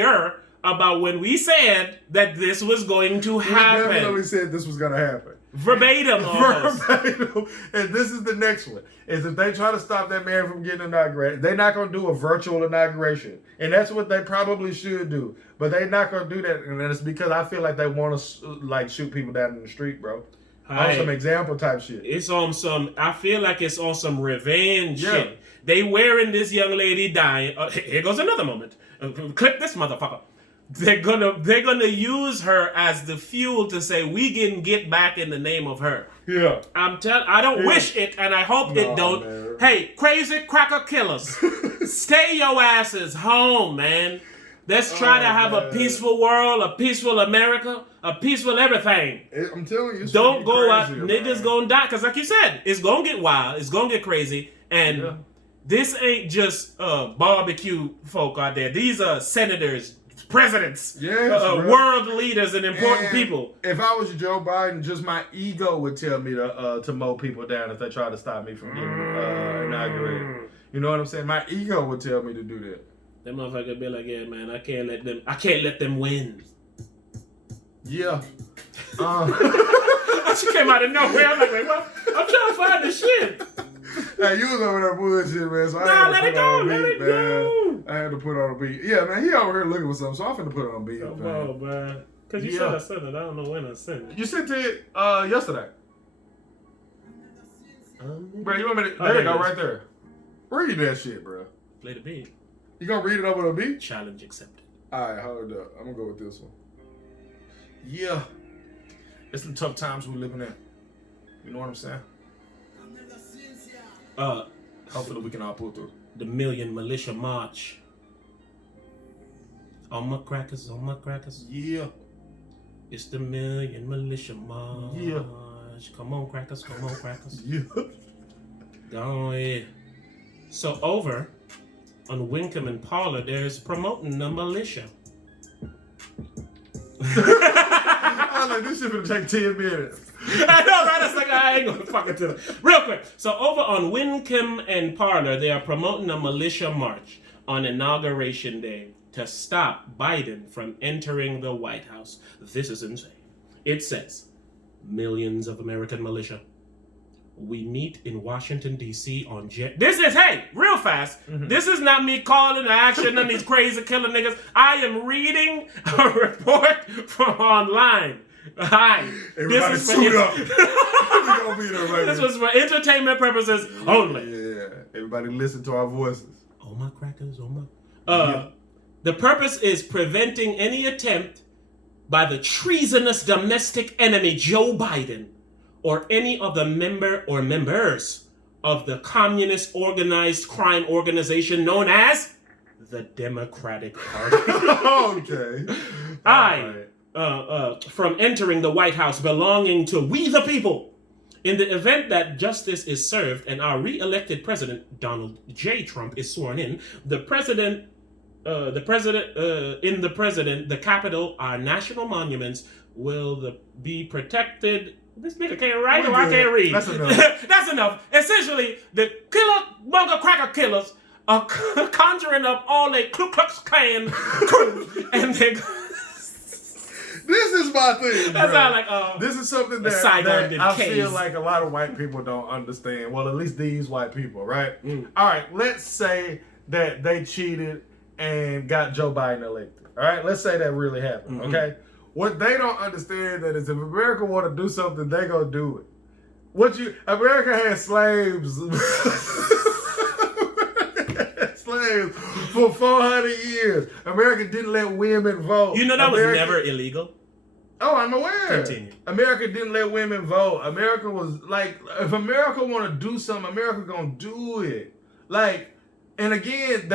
about when we said that this was going to happen. We definitely said this was going to happen. Verbatim. Verbatim. And this is the next one. Is if they try to stop that man from getting inaugurated, they're not going to do a virtual inauguration. And that's what they probably should do. But they're not going to do that. And it's because I feel like they want to shoot people down in the street, bro. On some example type shit. It's on some, I feel like it's on some revenge shit. They wearing this young lady dying. Here goes another moment. Clip this motherfucker. They're gonna use her as the fuel to say we can get back in the name of her. Yeah. I don't wish it, and I hope it don't. Man. Hey, crazy cracker killers, stay your asses home, man. Let's try to have a peaceful world, a peaceful America, a peaceful everything. I'm telling you, don't go out. Niggas gonna die, cause like you said, it's gonna get wild. It's gonna get crazy, and this ain't just barbecue folk out there. These are senators, presidents, world leaders, and important people. If I was Joe Biden, just my ego would tell me to mow people down if they try to stop me from getting inaugurated. You know what I'm saying? My ego would tell me to do that. That motherfucker be like, yeah, man, I can't let them win. Yeah. She came out of nowhere. I'm like, wait, what? I'm trying to find the shit. Hey, you was over there bullshit, man. So let it go. I had to put on a beat. Yeah, man, he over here looking for something, so I'm finna put it on a beat. Oh, man. Because you said I sent it. I don't know when I sent it. You sent it yesterday. Bro, you want me to... There you go, right there. Read that shit, bro. Play the beat. You gonna read it over the beat? Challenge accepted. Alright, hold up. I'm gonna go with this one. Yeah. It's some tough times we're living in. You know what I'm saying? Hopefully we can all pull through. The Million Militia March. On my crackers. Yeah. It's the Million Militia March. Yeah. Come on, crackers. Yeah. Go ahead. So over on Winkham and Parlor, there's promoting the militia. I was like, this shit gonna take 10 minutes. I know, right? It's like, I ain't gonna fucking do it. Real quick. So over on Winkham and Parlor, they are promoting a militia march on Inauguration Day to stop Biden from entering the White House. This is insane. It says, millions of American militia We meet in Washington, D.C. on This is, hey, real fast. This is not me calling to action on these crazy killer niggas. I am reading a report from online. Hi. Everybody suit up. We gonna be there, right? This was for entertainment purposes only. Yeah. Everybody listen to our voices. Oh my crackers, oh my. The purpose is preventing any attempt by the treasonous domestic enemy Joe Biden or any of the member or members of the communist organized crime organization known as the Democratic Party. Okay. From entering the White House belonging to we the people. In the event that justice is served and our re-elected president, Donald J. Trump, is sworn in, the Capitol, our national monuments will be protected. This nigga can't write or I can't read. That's enough. That's enough. Essentially, the killer, mother cracker killers are conjuring up all their Ku Klux Klan crew and they... This is my thing. That's how like this is something that I feel like a lot of white people don't understand. Well, at least these white people, right? All right, let's say that they cheated and got Joe Biden elected. All right, let's say that really happened. Okay, what they don't understand that is if America want to do something, they gonna do it. America had slaves. Slaves for 400 years. America didn't let women vote. You know that was never illegal? Oh, I'm aware. Continue. America didn't let women vote. America was like, if America want to do something, America gonna do it. Like, and again,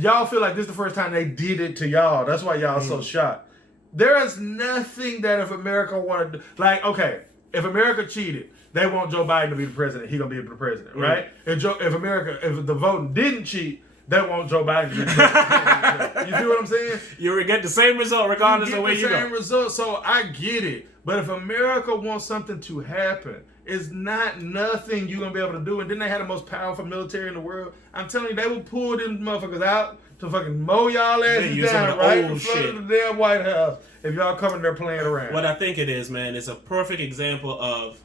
y'all feel like this is the first time they did it to y'all. That's why y'all so shocked. There is nothing that if America wanted to, like, okay, if America cheated, they want Joe Biden to be the president. He gonna be the president, right? If the voting didn't cheat, they want Joe Biden to be the president. You see what I'm saying? You will get the same result regardless of where you go. The same result. So I get it. But if America wants something to happen, it's not nothing you're gonna be able to do. And then they had the most powerful military in the world. I'm telling you, they will pull them motherfuckers out to fucking mow y'all asses down right in front of the damn White House if y'all coming there playing around. What I think it is, man, is a perfect example of.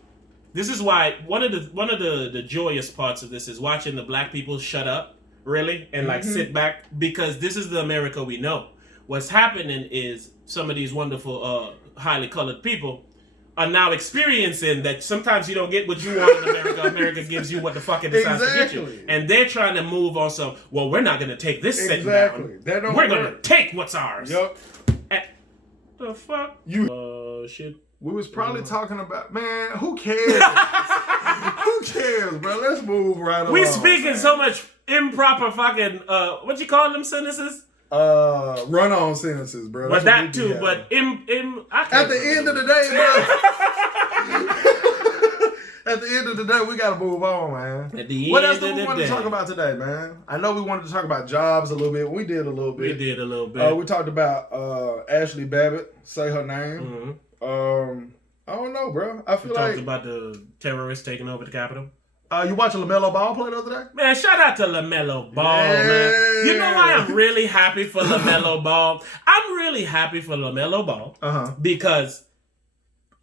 This is why one of the joyous parts of this is watching the black people shut up, really, and like sit back, because this is the America we know. What's happening is some of these wonderful, highly colored people are now experiencing that sometimes you don't get what you want in America. America gives you what the fuck it decides to get you. And they're trying to move on some, well, we're not going to take this sitting down. We're going to take what's ours. Yep. The fuck? Shit. We was probably talking about, man, who cares? Who cares, bro? Let's move right along. We speaking so much improper fucking, what you call them sentences? Run-on sentences, bro. But that too, but at the end of the day, bro. At the end of the day, we gotta move on, man. At the what end else do we want to talk about today, man? I know we wanted to talk about jobs a little bit. We did a little bit. We talked about Ashli Babbitt. Say her name. I don't know, bro. I feel like talked about the terrorists taking over the Capitol. You watch LaMelo Ball play the other day? Man, shout out to LaMelo Ball, man. You know why I'm really happy for LaMelo Ball? I'm really happy for LaMelo Ball because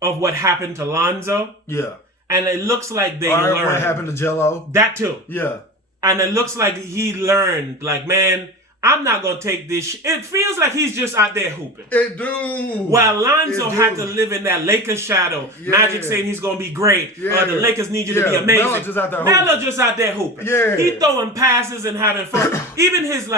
of what happened to Lonzo. Yeah. And it looks like they learned. What happened to Jello? That too. Yeah. And it looks like he learned, like, man, I'm not going to take this It feels like he's just out there hooping. It do. While Lonzo had to live in that Lakers shadow. Yeah. Magic saying he's going to be great. Yeah. The Lakers need you to be amazing. Melo just out there hooping. Yeah. He throwing passes and having fun. Even his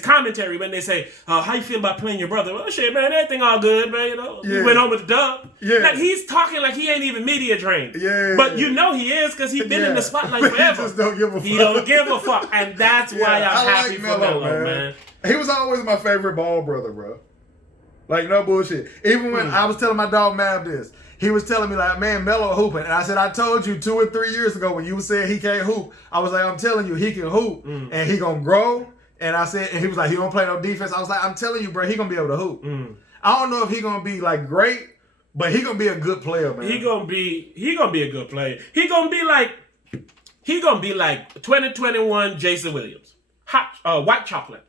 commentary when they say, how you feel about playing your brother? Well, shit, man, everything all good, man. You know, he went home with the dub. Yeah. Like, he's talking like he ain't even media trained. Yeah. But you know he is because he's been in the spotlight forever. He just don't give a fuck. He don't give a fuck. And that's why I'm happy for Melo, man. He was always my favorite ball brother, bro. Like, no bullshit. Even when I was telling my dog Mav this, he was telling me, like, man, Melo hooping. And I said, I told you 2 or 3 years ago when you said he can't hoop. I was like, I'm telling you, he can hoop. And he gonna grow. And I said, and he was like, he don't play no defense. I was like, I'm telling you, bro, he gonna be able to hoop. I don't know if he gonna be, like, great, but he gonna be a good player, man. He gonna be a good player. He gonna be like 2021 Jason Williams. White chocolate.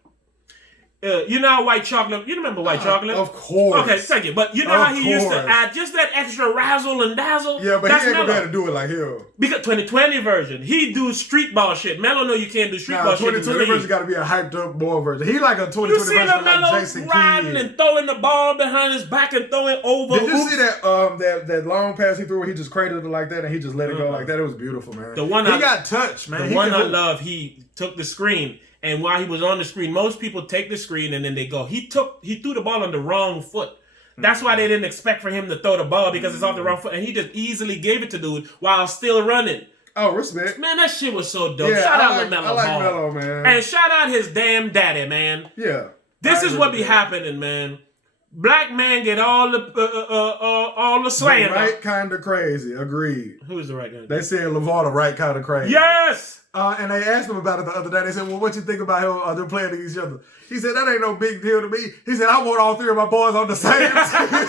You know how white chocolate? You remember white chocolate? Of course. Okay, thank you. But you know how he used to add just that extra razzle and dazzle? Yeah, but that's he ain't gonna be Melo. able to do it like him. Because 2020 version, he do street ball shit. Melo know you can't do street ball shit. 2020 version got to be a hyped up boy version. He like a 2020 you see version like Melo Jason riding Kidd. and throwing the ball behind his back and throwing over. Did you see that long pass he threw where he just cradled it like that and he just let it go like that? It was beautiful, man. He got touched, man. The one I love, he took the screen. And while he was on the screen, most people take the screen and then they go. He threw the ball on the wrong foot. That's why they didn't expect for him to throw the ball because it's off the wrong foot. And he just easily gave it to dude while still running. Oh, respect. Man, that shit was so dope. Yeah, shout out LaMelo LaMelo like Ball. Melo, man. And shout out his damn daddy, man. Yeah. This is what be happening, man. Black man get all the slander. The right kind of crazy. Agreed. Who's the right guy? They said LeVar the right kind of crazy. Yes! And they asked him about it the other day. They said, well, what you think about him? They're playing against each other. He said, that ain't no big deal to me. He said, I want all three of my boys on the same team.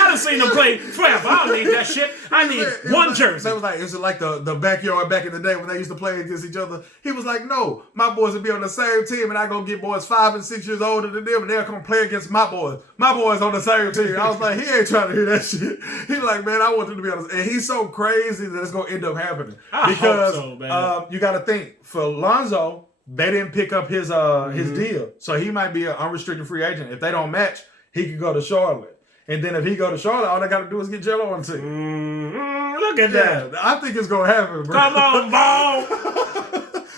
I done seen them play forever. I don't need that shit. I need one jersey. They was like, is it like the backyard back in the day when they used to play against each other? He was like, no, my boys will be on the same team and I go get boys 5 and 6 years older than them and they'll come play against my boys. My boys on the same team. I was like, he ain't trying to hear that shit. He's like, man, I want them to be on the same. And he's so crazy that it's going to end up happening. I hope so, man. You got to think, for Lonzo, they didn't pick up his deal. So he might be an unrestricted free agent. If they don't match, he could go to Charlotte. And then if he go to Charlotte, all they got to do is get Jello on the team. Look at that. I think it's going to happen, bro. Come on, Ball.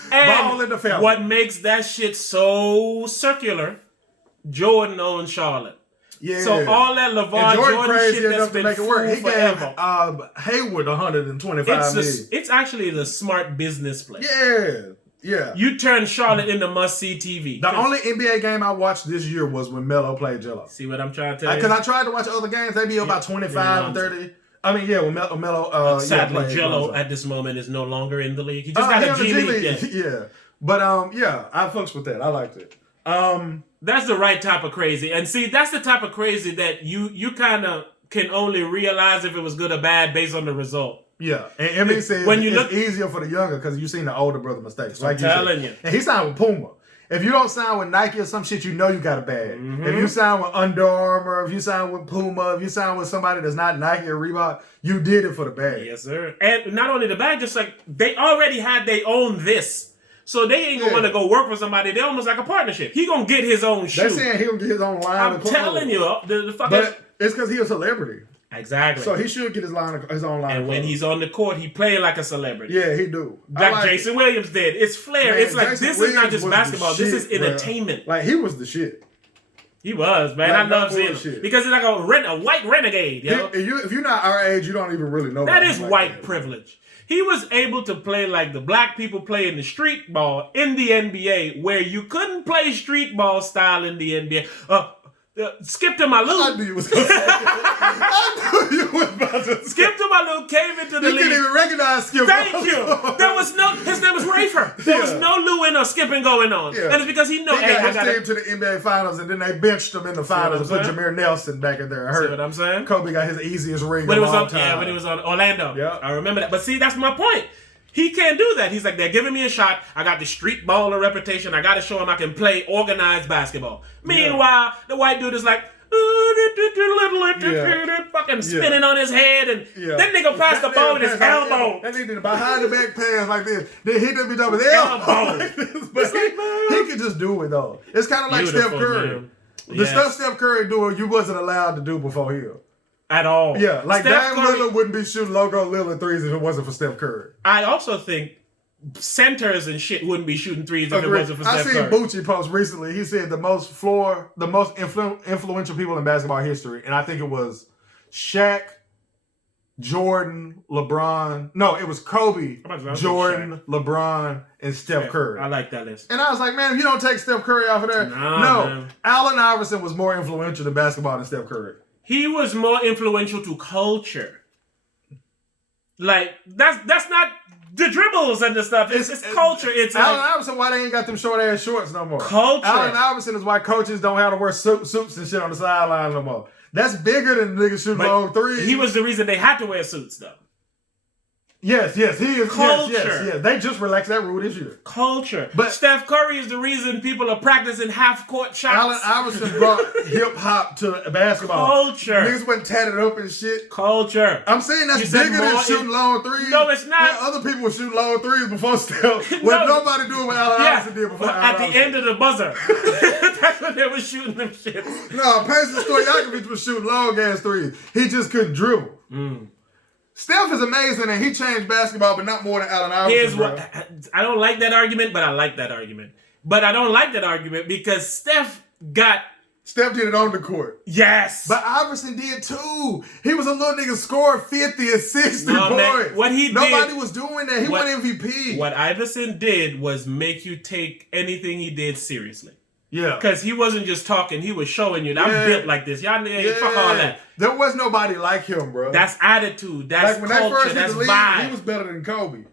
Ball in the family. What makes that shit so circular, Jordan owns Charlotte. Yeah. So all that LeVar Jordan shit that's been fooled forever. Hayward $125 million. It's actually the smart business play. Yeah. You turn Charlotte into must-see TV. The only NBA game I watched this year was when Melo played Jello. See what I'm trying to tell you? Because I tried to watch other games. They be about 25 and 30. I mean, when Melo... sadly, Jello at this moment is no longer in the league. He just got a G League. Yeah. But, I fucks with that. I liked it. That's the right type of crazy. And see, that's the type of crazy that you kind of can only realize if it was good or bad based on the result. Yeah, and Emmy said it's easier for the younger because you've seen the older brother mistakes. Like I'm telling you. And he signed with Puma. If you don't sign with Nike or some shit, you know you got a bag. Mm-hmm. If you sign with Under Armour, if you sign with Puma, if you sign with somebody that's not Nike or Reebok, you did it for the bag. Yes, sir. And not only the bag, just like they already had their own this. So they ain't gonna want to go work for somebody. They're almost like a partnership. He gonna get his own shoe. They're saying he gonna get his own line. I'm telling you, the fucking... But it's because he's a celebrity. Exactly. So he should get his own line. And when he's on the court, he playing like a celebrity. Yeah, he do. Like Jason Williams did. It's flair. Man, it's like Jason Williams is not just basketball. This is entertainment. Bro. Like he was the shit. He was, man. I love seeing him because he's like a white renegade. Yo. If you're not our age, you don't even really know. That is white privilege. He was able to play like the black people play in the street ball in the NBA, where you couldn't play street ball style in the NBA. Skip to my Lou. I knew you was going to say I knew you was about to say Skip to my Lou came into the league. You didn't even recognize Skip. Thank you. There was his name was Rafer. There was no Lou in or skipping going on. Yeah. And it's because he got his team to the NBA Finals, and then they benched him in the Finals and put Jameer Nelson back in there. I heard. See what I'm saying? Kobe got his easiest ring when of all time. Yeah, when he was on Orlando. Yeah. I remember that. But see, that's my point. He can't do that. He's like, they're giving me a shot. I got the street baller reputation. I got to show him I can play organized basketball. Meanwhile, the white dude is like, fucking spinning on his head, and that nigga passed the ball with his elbow. That nigga behind the back pass like this. Then he didn't be with his elbow. But he could just do it though. It's kind of like Steph Curry. Man. The stuff Steph Curry doing, you wasn't allowed to do before him. At all. Yeah, like Dame Lillard wouldn't be shooting logo Lillard threes if it wasn't for Steph Curry. I also think centers and shit wouldn't be shooting threes if it wasn't for Steph Curry. I seen Bucci post recently. He said the most influential people in basketball history, and I think it was Shaq, Jordan, LeBron. No, it was Kobe, Jordan, LeBron, and Steph Curry. I like that list. And I was like, man, if you don't take Steph Curry off of there, no. Allen Iverson was more influential to basketball than Steph Curry. He was more influential to culture. Like that's not the dribbles and the stuff. It's culture. It's Allen Iverson. Why they ain't got them short ass shorts no more? Culture. Allen Iverson is why coaches don't have to wear suits and shit on the sideline no more. That's bigger than niggas shooting long threes. He was the reason they had to wear suits though. Yes, he is. Culture. Yes. They just relaxed that rule this year. Culture. But Steph Curry is the reason people are practicing half-court shots. Allen Iverson brought hip-hop to basketball. Culture. Niggas went tatted up and shit. Culture. I'm saying that's bigger than shooting long threes. No, it's not. Yeah, other people were shooting long threes before Steph. What nobody doing what Allen Iverson did before Allen At Iverson. the end of the buzzer. That's when they were shooting them shits. No, Pacers Stojakovic was shooting long-ass threes. He just couldn't dribble. Steph is amazing, and he changed basketball, but not more than Allen Iverson. Here's what I don't like that argument, but I like that argument. But I don't like that argument because Steph did it on the court. Yes. But Iverson did too. He was a little nigga scoring 50 and 60 points. Nobody was doing that. He won MVP. What Iverson did was make you take anything he did seriously. Yeah. Because he wasn't just talking, he was showing you, I'm built like this. Y'all fuck all that. There was nobody like him, bro. That's attitude. That's when culture. they first hit That's the league, vibe. he was better than Kobe.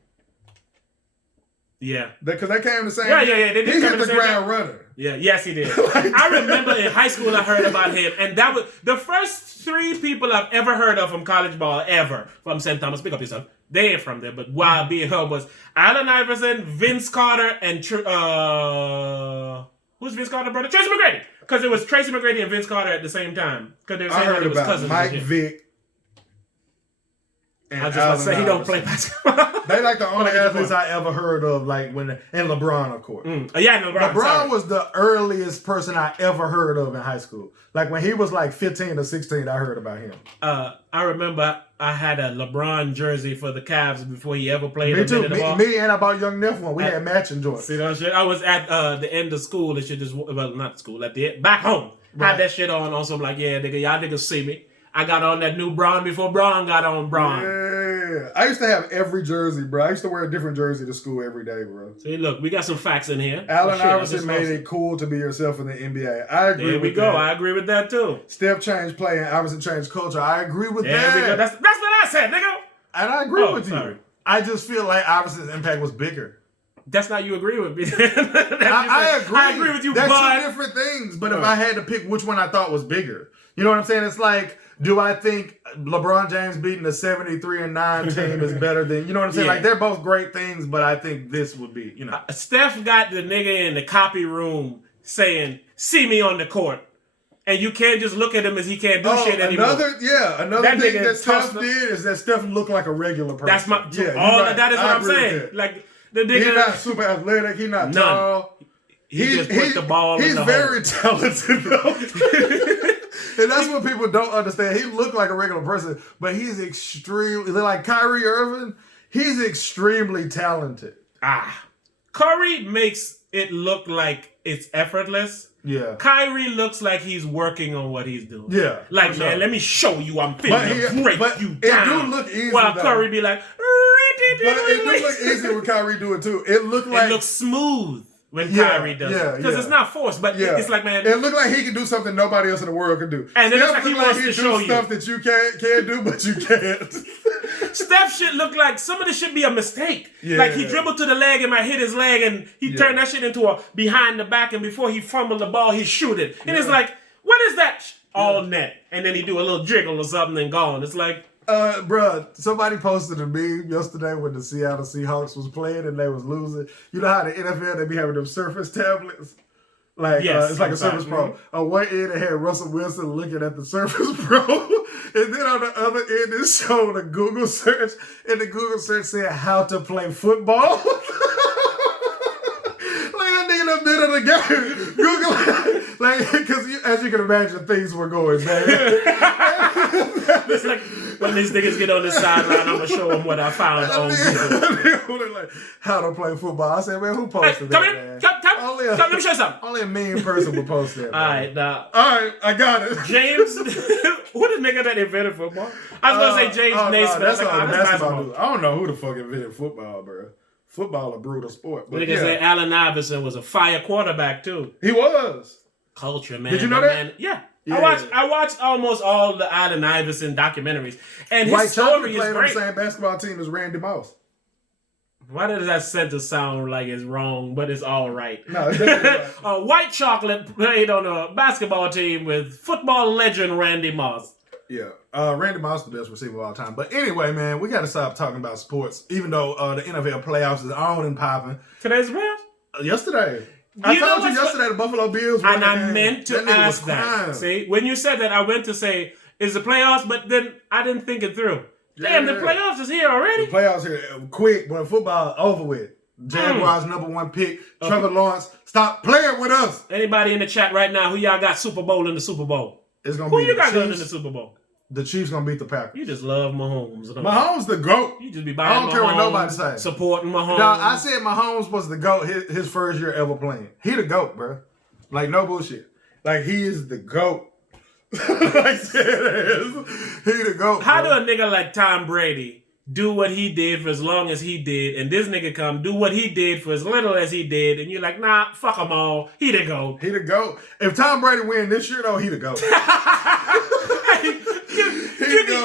Yeah. Because they came the same. Yeah. They did. He hit the ground runner. Yeah, yes, he did. I remember in high school I heard about him, and that was the first 3 people I've ever heard of from college ball ever from St. Thomas. Pick up yourself. They ain't from there, but while being heard was Allen Iverson, Vince Carter, and who's Vince Carter, brother? Tracy McGrady. Because it was Tracy McGrady and Vince Carter at the same time. Because they were saying I heard it was about cousins. Mike Vick. I was just about to say he don't play basketball. They like the only athletes I ever heard of, and LeBron, of course. Yeah, LeBron was the earliest person I ever heard of in high school. Like when he was like 15 or 16, I heard about him. I remember I had a LeBron jersey for the Cavs before he ever played. Me too. Me and I bought Young Neff one. We had matching joints. See that shit? I was at the end of school. It should not school. Back home. Right. Had that shit on some like, yeah, nigga, y'all niggas see me. I got on that new Braun before Braun got on Braun. Yeah. I used to have every jersey, bro. I used to wear a different jersey to school every day, bro. See, look, we got some facts in here. Allen Iverson made it cool to be yourself in the NBA. I agree with that. There we go. I agree with that, too. Steph changed play and Iverson changed culture. I agree with that. There we go. That's what I said, nigga. And I agree with you. I just feel like Iverson's impact was bigger. That's not you agree with me. I agree. I agree with you, They're but... two different things. But if I had to pick which one I thought was bigger, you know what I'm saying? It's like, do I think LeBron James beating the 73-9 team is better than, you know what I'm saying? Yeah. Like, they're both great things, but I think this would be, you know. Steph got the nigga in the copy room saying, see me on the court. And you can't just look at him as he can't do shit anymore. Another thing that Steph did is that Steph looked like a regular person. That's my, that is what I'm saying. Like, the nigga. He's not super athletic. He's not tall. He just put the ball in the hole. He's very talented, though. And that's what people don't understand. He looked like a regular person, but he's extremely, like Kyrie Irving, he's extremely talented. Curry makes it look like it's effortless. Yeah. Kyrie looks like he's working on what he's doing. Yeah. Like, man, let me show you I'm finna break you down. It do look easy, while Curry be like... But it do look easy when Kyrie do it, too. It looks smooth. When Kyrie does it. Because it's not forced, but it's like, man... It looked like he can do something nobody else in the world can do. And it looks like he wants to show you. Stuff that you can't do, but you can't. Steph shit look like some of this should be a mistake. Yeah. Like he dribbled to the leg and might hit his leg and he turned that shit into a behind the back and before he fumbled the ball, he shoot it. And it's like, what is that? All net. And then he do a little jiggle or something and gone. It's like... Bruh, somebody posted a meme yesterday when the Seattle Seahawks was playing and they was losing. You know how the NFL, they be having them Surface tablets? Like, it's like a Surface Pro. On one end, they had Russell Wilson looking at the Surface Pro. And then on the other end, it showed a Google search. And the Google search said, how to play football. Like, that nigga in the middle of the game. Google, like, because as you can imagine, things were going bad. It's like, when these niggas get on the sideline, I'm going to show them what I found on Google. Like, how to play football. I said, man, who posted that, man? Come, let me show you something. Only a mean person would post that. All right, now. All right, I got it. James, who the nigga that invented football? I was going to say James Naismith. That's basketball. I don't know who the fuck invented football, bro. Football a brutal sport. But niggas say Allen Iverson was a fire quarterback, too. He was. Culture, man. Did you know that? Man. Yeah. I watched almost all the Allen Iverson documentaries, and his story is great. Played on the same basketball team as Randy Moss. Why does that sentence sound like it's wrong, but it's all right? No, it's definitely right. White Chocolate played on a basketball team with football legend Randy Moss. Yeah. Randy Moss the best receiver of all time. But anyway, man, we got to stop talking about sports, even though the NFL playoffs is on and popping. Today's playoffs? Yesterday. I told you yesterday the Buffalo Bills won. And I meant to ask that. See, when you said that, I went to say, is the playoffs? But then I didn't think it through. Damn, the playoffs is here already? The playoffs here quick, but football over with. Jaguars #1 pick. Okay. Trevor Lawrence, stop playing with us. Anybody in the chat right now, who y'all got Super Bowl in the Super Bowl? It's gonna who be you got Chiefs. going in the Super Bowl? The Chiefs gonna beat the Packers. You just love Mahomes. Mahomes the GOAT. You just be buying I don't care what nobody say. Supporting Mahomes. No, I said Mahomes was the GOAT his first year ever playing. He the GOAT, bro. Like, no bullshit. Like, he is the GOAT. Like, he the GOAT. How bro. do a nigga like Tom Brady do what he did for as long as he did, and this nigga come do what he did for as little as he did, and you're like, nah, fuck them all. He the GOAT. He the GOAT. If Tom Brady win this year, though, he the GOAT.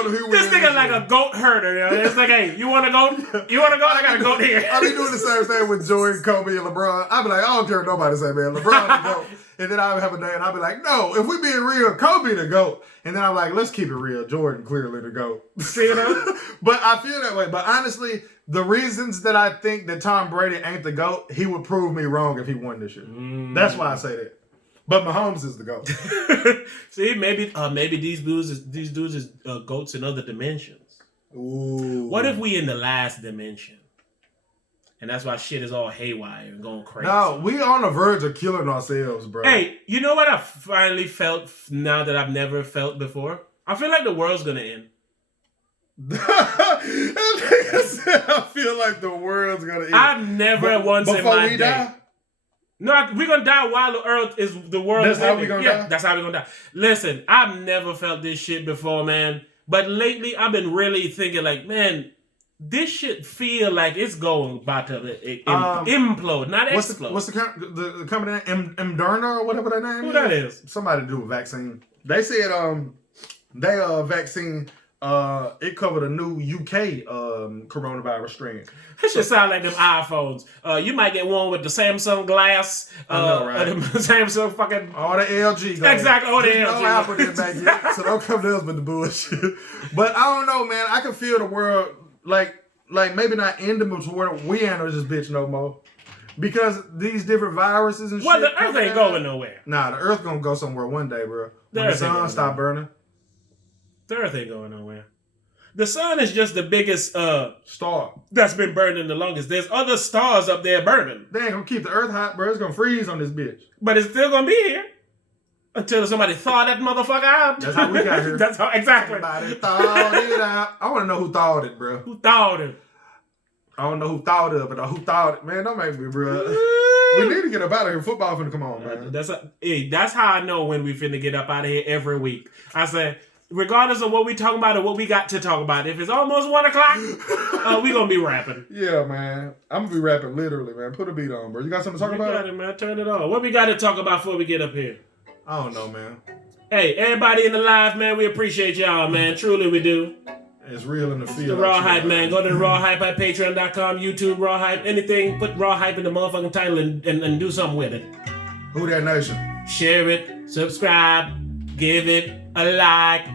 This nigga like a goat herder. You know? It's like, hey, you want to go? You want to go? I got a goat here. I be doing the same thing with Jordan, Kobe, and LeBron. I be like, I don't care what nobody say, man. LeBron the GOAT. And then I would have a day and I'd be like, no, if we being real, Kobe the GOAT. And then I'm like, let's keep it real. Jordan clearly the GOAT. See what I'm But I feel that way. But honestly, the reasons that I think that Tom Brady ain't the GOAT, he would prove me wrong if he won this year. That's why I say that. But Mahomes is the GOAT. See, maybe these dudes is GOATs in other dimensions. Ooh. What if we in the last dimension? And that's why shit is all haywire and going crazy. No, we on the verge of killing ourselves, bro. Hey, you know what I finally felt now that I've never felt before? I feel like the world's gonna end. I feel like the world's gonna end. I've never once in my day. Die? No, we're gonna die while the earth is the world. That's is how we gonna die? That's how we gonna die. Listen, I've never felt this shit before, man. But lately, I've been really thinking, like, man, this shit feel like it's about to implode, not explode. What's the company name? Moderna or whatever their name is? Who that is? Somebody to do with vaccine. They said vaccine it covered a new UK coronavirus strain. That should sound like them iPhones. You might get one with the Samsung glass. I know, right? The Samsung fucking... All the LG glass. Exactly, all the LG. No Apple did back yet, so don't come to us with the bullshit. But I don't know, man. I can feel the world, like maybe not ending, but where we ain't on this bitch no more. Because these different viruses and shit. Well, the earth ain't going nowhere. Nah, the earth gonna go somewhere one day, bro. When the sun stop burning. The earth ain't going nowhere. The sun is just the biggest star that's been burning the longest. There's other stars up there burning. They ain't gonna keep the earth hot, bro. It's gonna freeze on this bitch. But it's still gonna be here until somebody thaw that motherfucker out. That's how we got here. That's how, exactly. Somebody thawed it out. I want to know who thawed it, bro. Who thawed it? I don't know who thawed it, but who thawed it. Man, don't make me, bro. We need to get up out of here. Football finna come on, man. That's how I know when we finna get up out of here every week. I say, regardless of what we talking about or what we got to talk about, if it's almost 1 o'clock, we gonna be rapping. Yeah, man. I'm gonna be rapping literally, man. Put a beat on, bro. You got something to talk about? Got it, man. Turn it on. What we got to talk about before we get up here? I don't know, man. Hey, everybody in the live, man, we appreciate y'all, man. Truly, we do. It's real in the field. The TheRawHype, man. Go to TheRawHype at patreon.com, YouTube, RawHype, anything. Put RawHype in the motherfucking title and do something with it. Who that nation? Share it, subscribe, give it a like.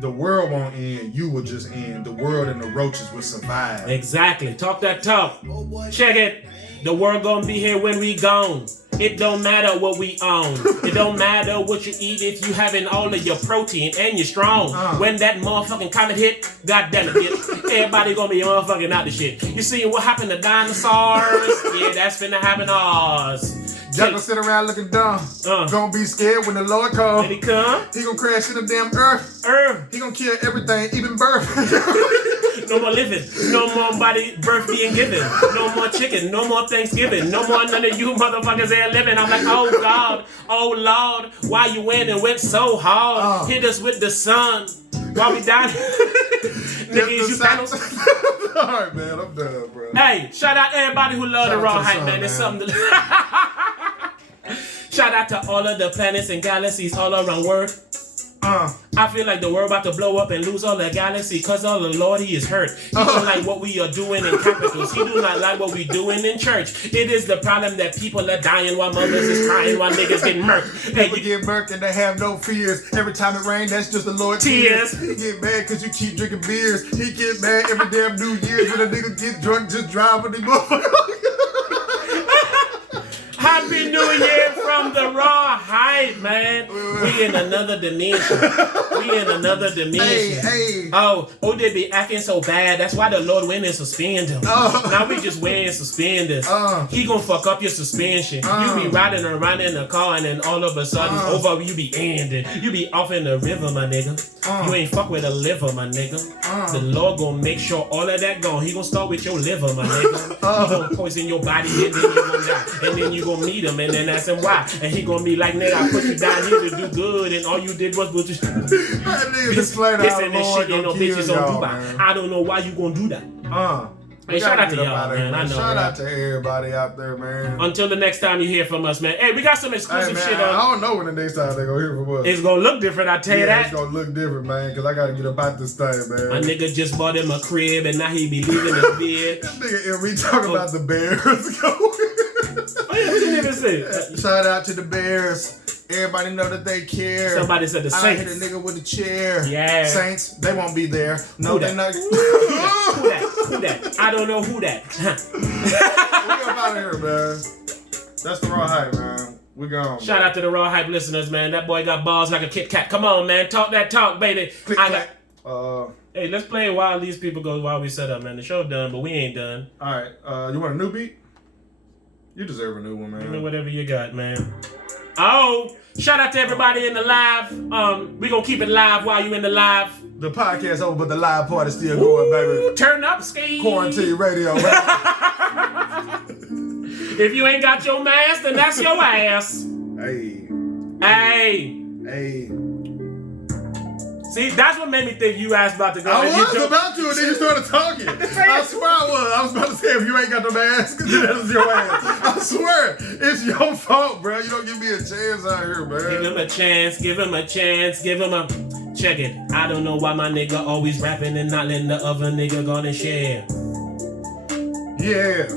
The world won't end. You will just end. The world and the roaches will survive. Exactly. Talk that talk. Check it. The world gonna be here when we gone. It don't matter what we own. It don't matter what you eat if you having all of your protein and you're strong. When that motherfucking comet hit, goddamn it, bitch. Everybody gonna be motherfucking out the shit. You see what happened to dinosaurs? Yeah, that's finna happen to ours. Y'all gonna sit around looking dumb. Gonna be scared when the Lord comes. When he come? He gonna crash in the damn earth. He gonna kill everything, even birth. No more living. No more birth being given. No more chicken. No more Thanksgiving. No more none of you motherfuckers there living. I'm like, oh God, oh Lord, why you went and went so hard? Hit us with the sun while we die. Nigga, is you Thanos? Alright, man, I'm done, bro. Hey, shout out everybody who love the TheRawHype, man. It's something to... Shout out to all of the planets and galaxies all around world. I feel like the world about to blow up and lose all the galaxy cause all the Lord he is hurt. He don't like what we are doing in capitals. He do not like what we doing in church. It is the problem that people are dying while mothers is crying while niggas get murked. People get murked and they have no fears. Every time it rains, that's just the Lord tears. He get mad cause you keep drinking beers. He get mad every damn New Year's when a nigga get drunk just driving the motherfucker. Happy New Year from the TheRawHype, man. We in another dimension. Hey. Oh, they be acting so bad. That's why the Lord went and suspend him. Now we just wearing suspenders. He gonna fuck up your suspension. You be riding around in a car and then all of a sudden over you be ending. You be off in the river, my nigga. You ain't fuck with a liver, my nigga. The Lord gonna make sure all of that gone. He gonna start with your liver, my nigga. He gonna poison your body and then you gonna die. And then you gonna meet him and then ask him why. And he gonna be like, nigga, I put you down here to do good and all you did was just pissing and shit and no bitches on Dubai. I don't know why you gonna do that. Hey, shout out to y'all, man. I know. Shout out to everybody out there, man. Until the next time you hear from us, man. Hey, we got some exclusive shit on. I don't know when the next time they gonna hear from us. It's gonna look different, I tell you that. It's gonna look different, man, because I gotta get about this thing, man. My nigga just bought him a crib and now he be leaving his bed. This nigga, and we talking about the Bears. Oh yeah, we didn't even say. Shout out to the Bears. Everybody know that they care. Somebody said the Saints. I hit a nigga with a chair. Yeah. Saints, they won't be there. No, they're not. Who that? I don't know who that. We up out of here, man. That's the TheRawHype, man. We gone. Shout out to the TheRawHype listeners, man. That boy got balls like a Kit Kat. Come on, man. Talk that talk, baby. Hey, let's play while these people go while we set up, man. The show done, but we ain't done. All right. You want a new beat? You deserve a new one, man. Give me whatever you got, man. Oh, shout out to everybody in the live. We gonna keep it live while you in the live. The podcast over, but the live party's still going, baby. Turn up, ski. Quarantine radio, baby. If you ain't got your mask, then that's your ass. Hey. See, that's what made me think you asked about to go. I was about to, and then you started talking. I swear I was. I was about to say, if you ain't got the mask, then that's your ass. I swear, it's your fault, bro. You don't give me a chance out here, man. Give him a chance. Give him a chance. Give him a... Check it. I don't know why my nigga always rapping and not letting the other nigga gonna share. Yeah.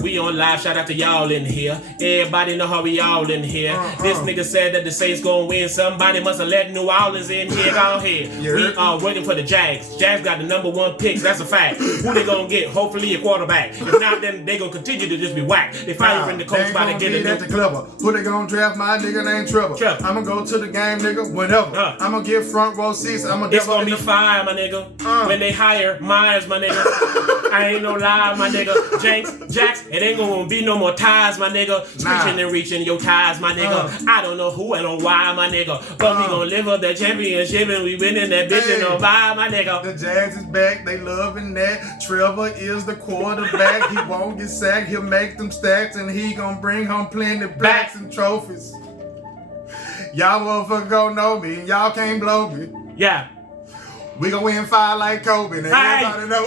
We on live. Shout out to y'all in here. Everybody know how we all in here. This nigga said that the Saints gonna win. Somebody must have let New Orleans in here. Go ahead. We are waiting for the Jags. Jags got the #1 picks. That's a fact. Who they gonna get? Hopefully a quarterback. If not, then they gonna continue to just be whacked. They finally the coach about to get it. That's the clever. Who they gonna draft? My nigga named Trevor. I'm gonna go to the game, nigga, whenever. I'm gonna get front row seats. It's gonna be fire, my nigga. When they hire Myers, my nigga. I ain't no lie, my nigga. Jax, it ain't gonna be no more ties, my nigga. Reaching and reaching your ties, my nigga. I don't know who and on why, my nigga. But we gonna live up the championship and we winning that bitch and on by, my nigga. The Jags is back, they loving that. Trevor is the quarterback. He won't get sacked, he'll make them stacks and he gonna bring home plenty backs and trophies. Y'all motherfuckers gon' know me and y'all can't blow me. Yeah. We gon' win 5 like Kobe and everybody know.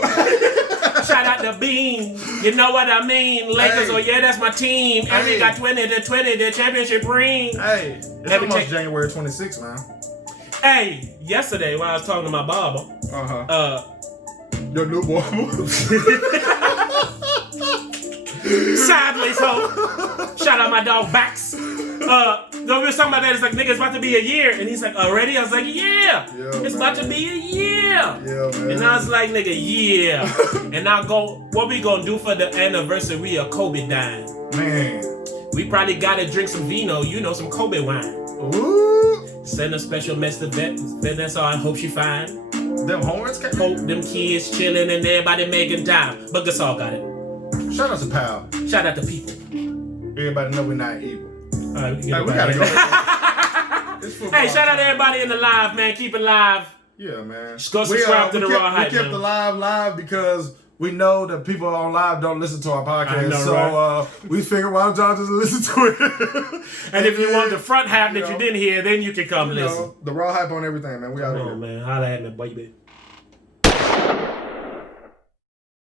Shout out to Bean. You know what I mean? Lakers, oh yeah, that's my team. And we got 20 to 20, the championship ring. Hey, it's almost January 26th, man. Hey, yesterday when I was talking to my barber. Your new barber. Sadly so. Shout out my dog Bax. We were talking about that. It's like, nigga, it's about to be a year. And he's like, already? I was like, yeah. It's about to be a year. Yeah, man. And I was like, nigga, yeah. And I'll go, what we gonna do for the anniversary of Kobe dying? Man. We probably gotta drink some vino, some Kobe wine. Ooh. Send a special message to Vanessa. I hope she fine. Them horns came? Hope them kids chilling and everybody making time. But Gasol got it. Shout out to Pal. Shout out to people. Everybody know we're not evil. All right, we gotta go. Hey, shout out to everybody in the live, man. Keep it live. Yeah, man. Just go subscribe to the TheRawHype. We kept the live because we know that people on live don't listen to our podcast. We figured why don't y'all just listen to it? And if you want the front half that you didn't hear, then you can come listen. The TheRawHype on everything, man. We out here. Come on, man. Holla at me, baby.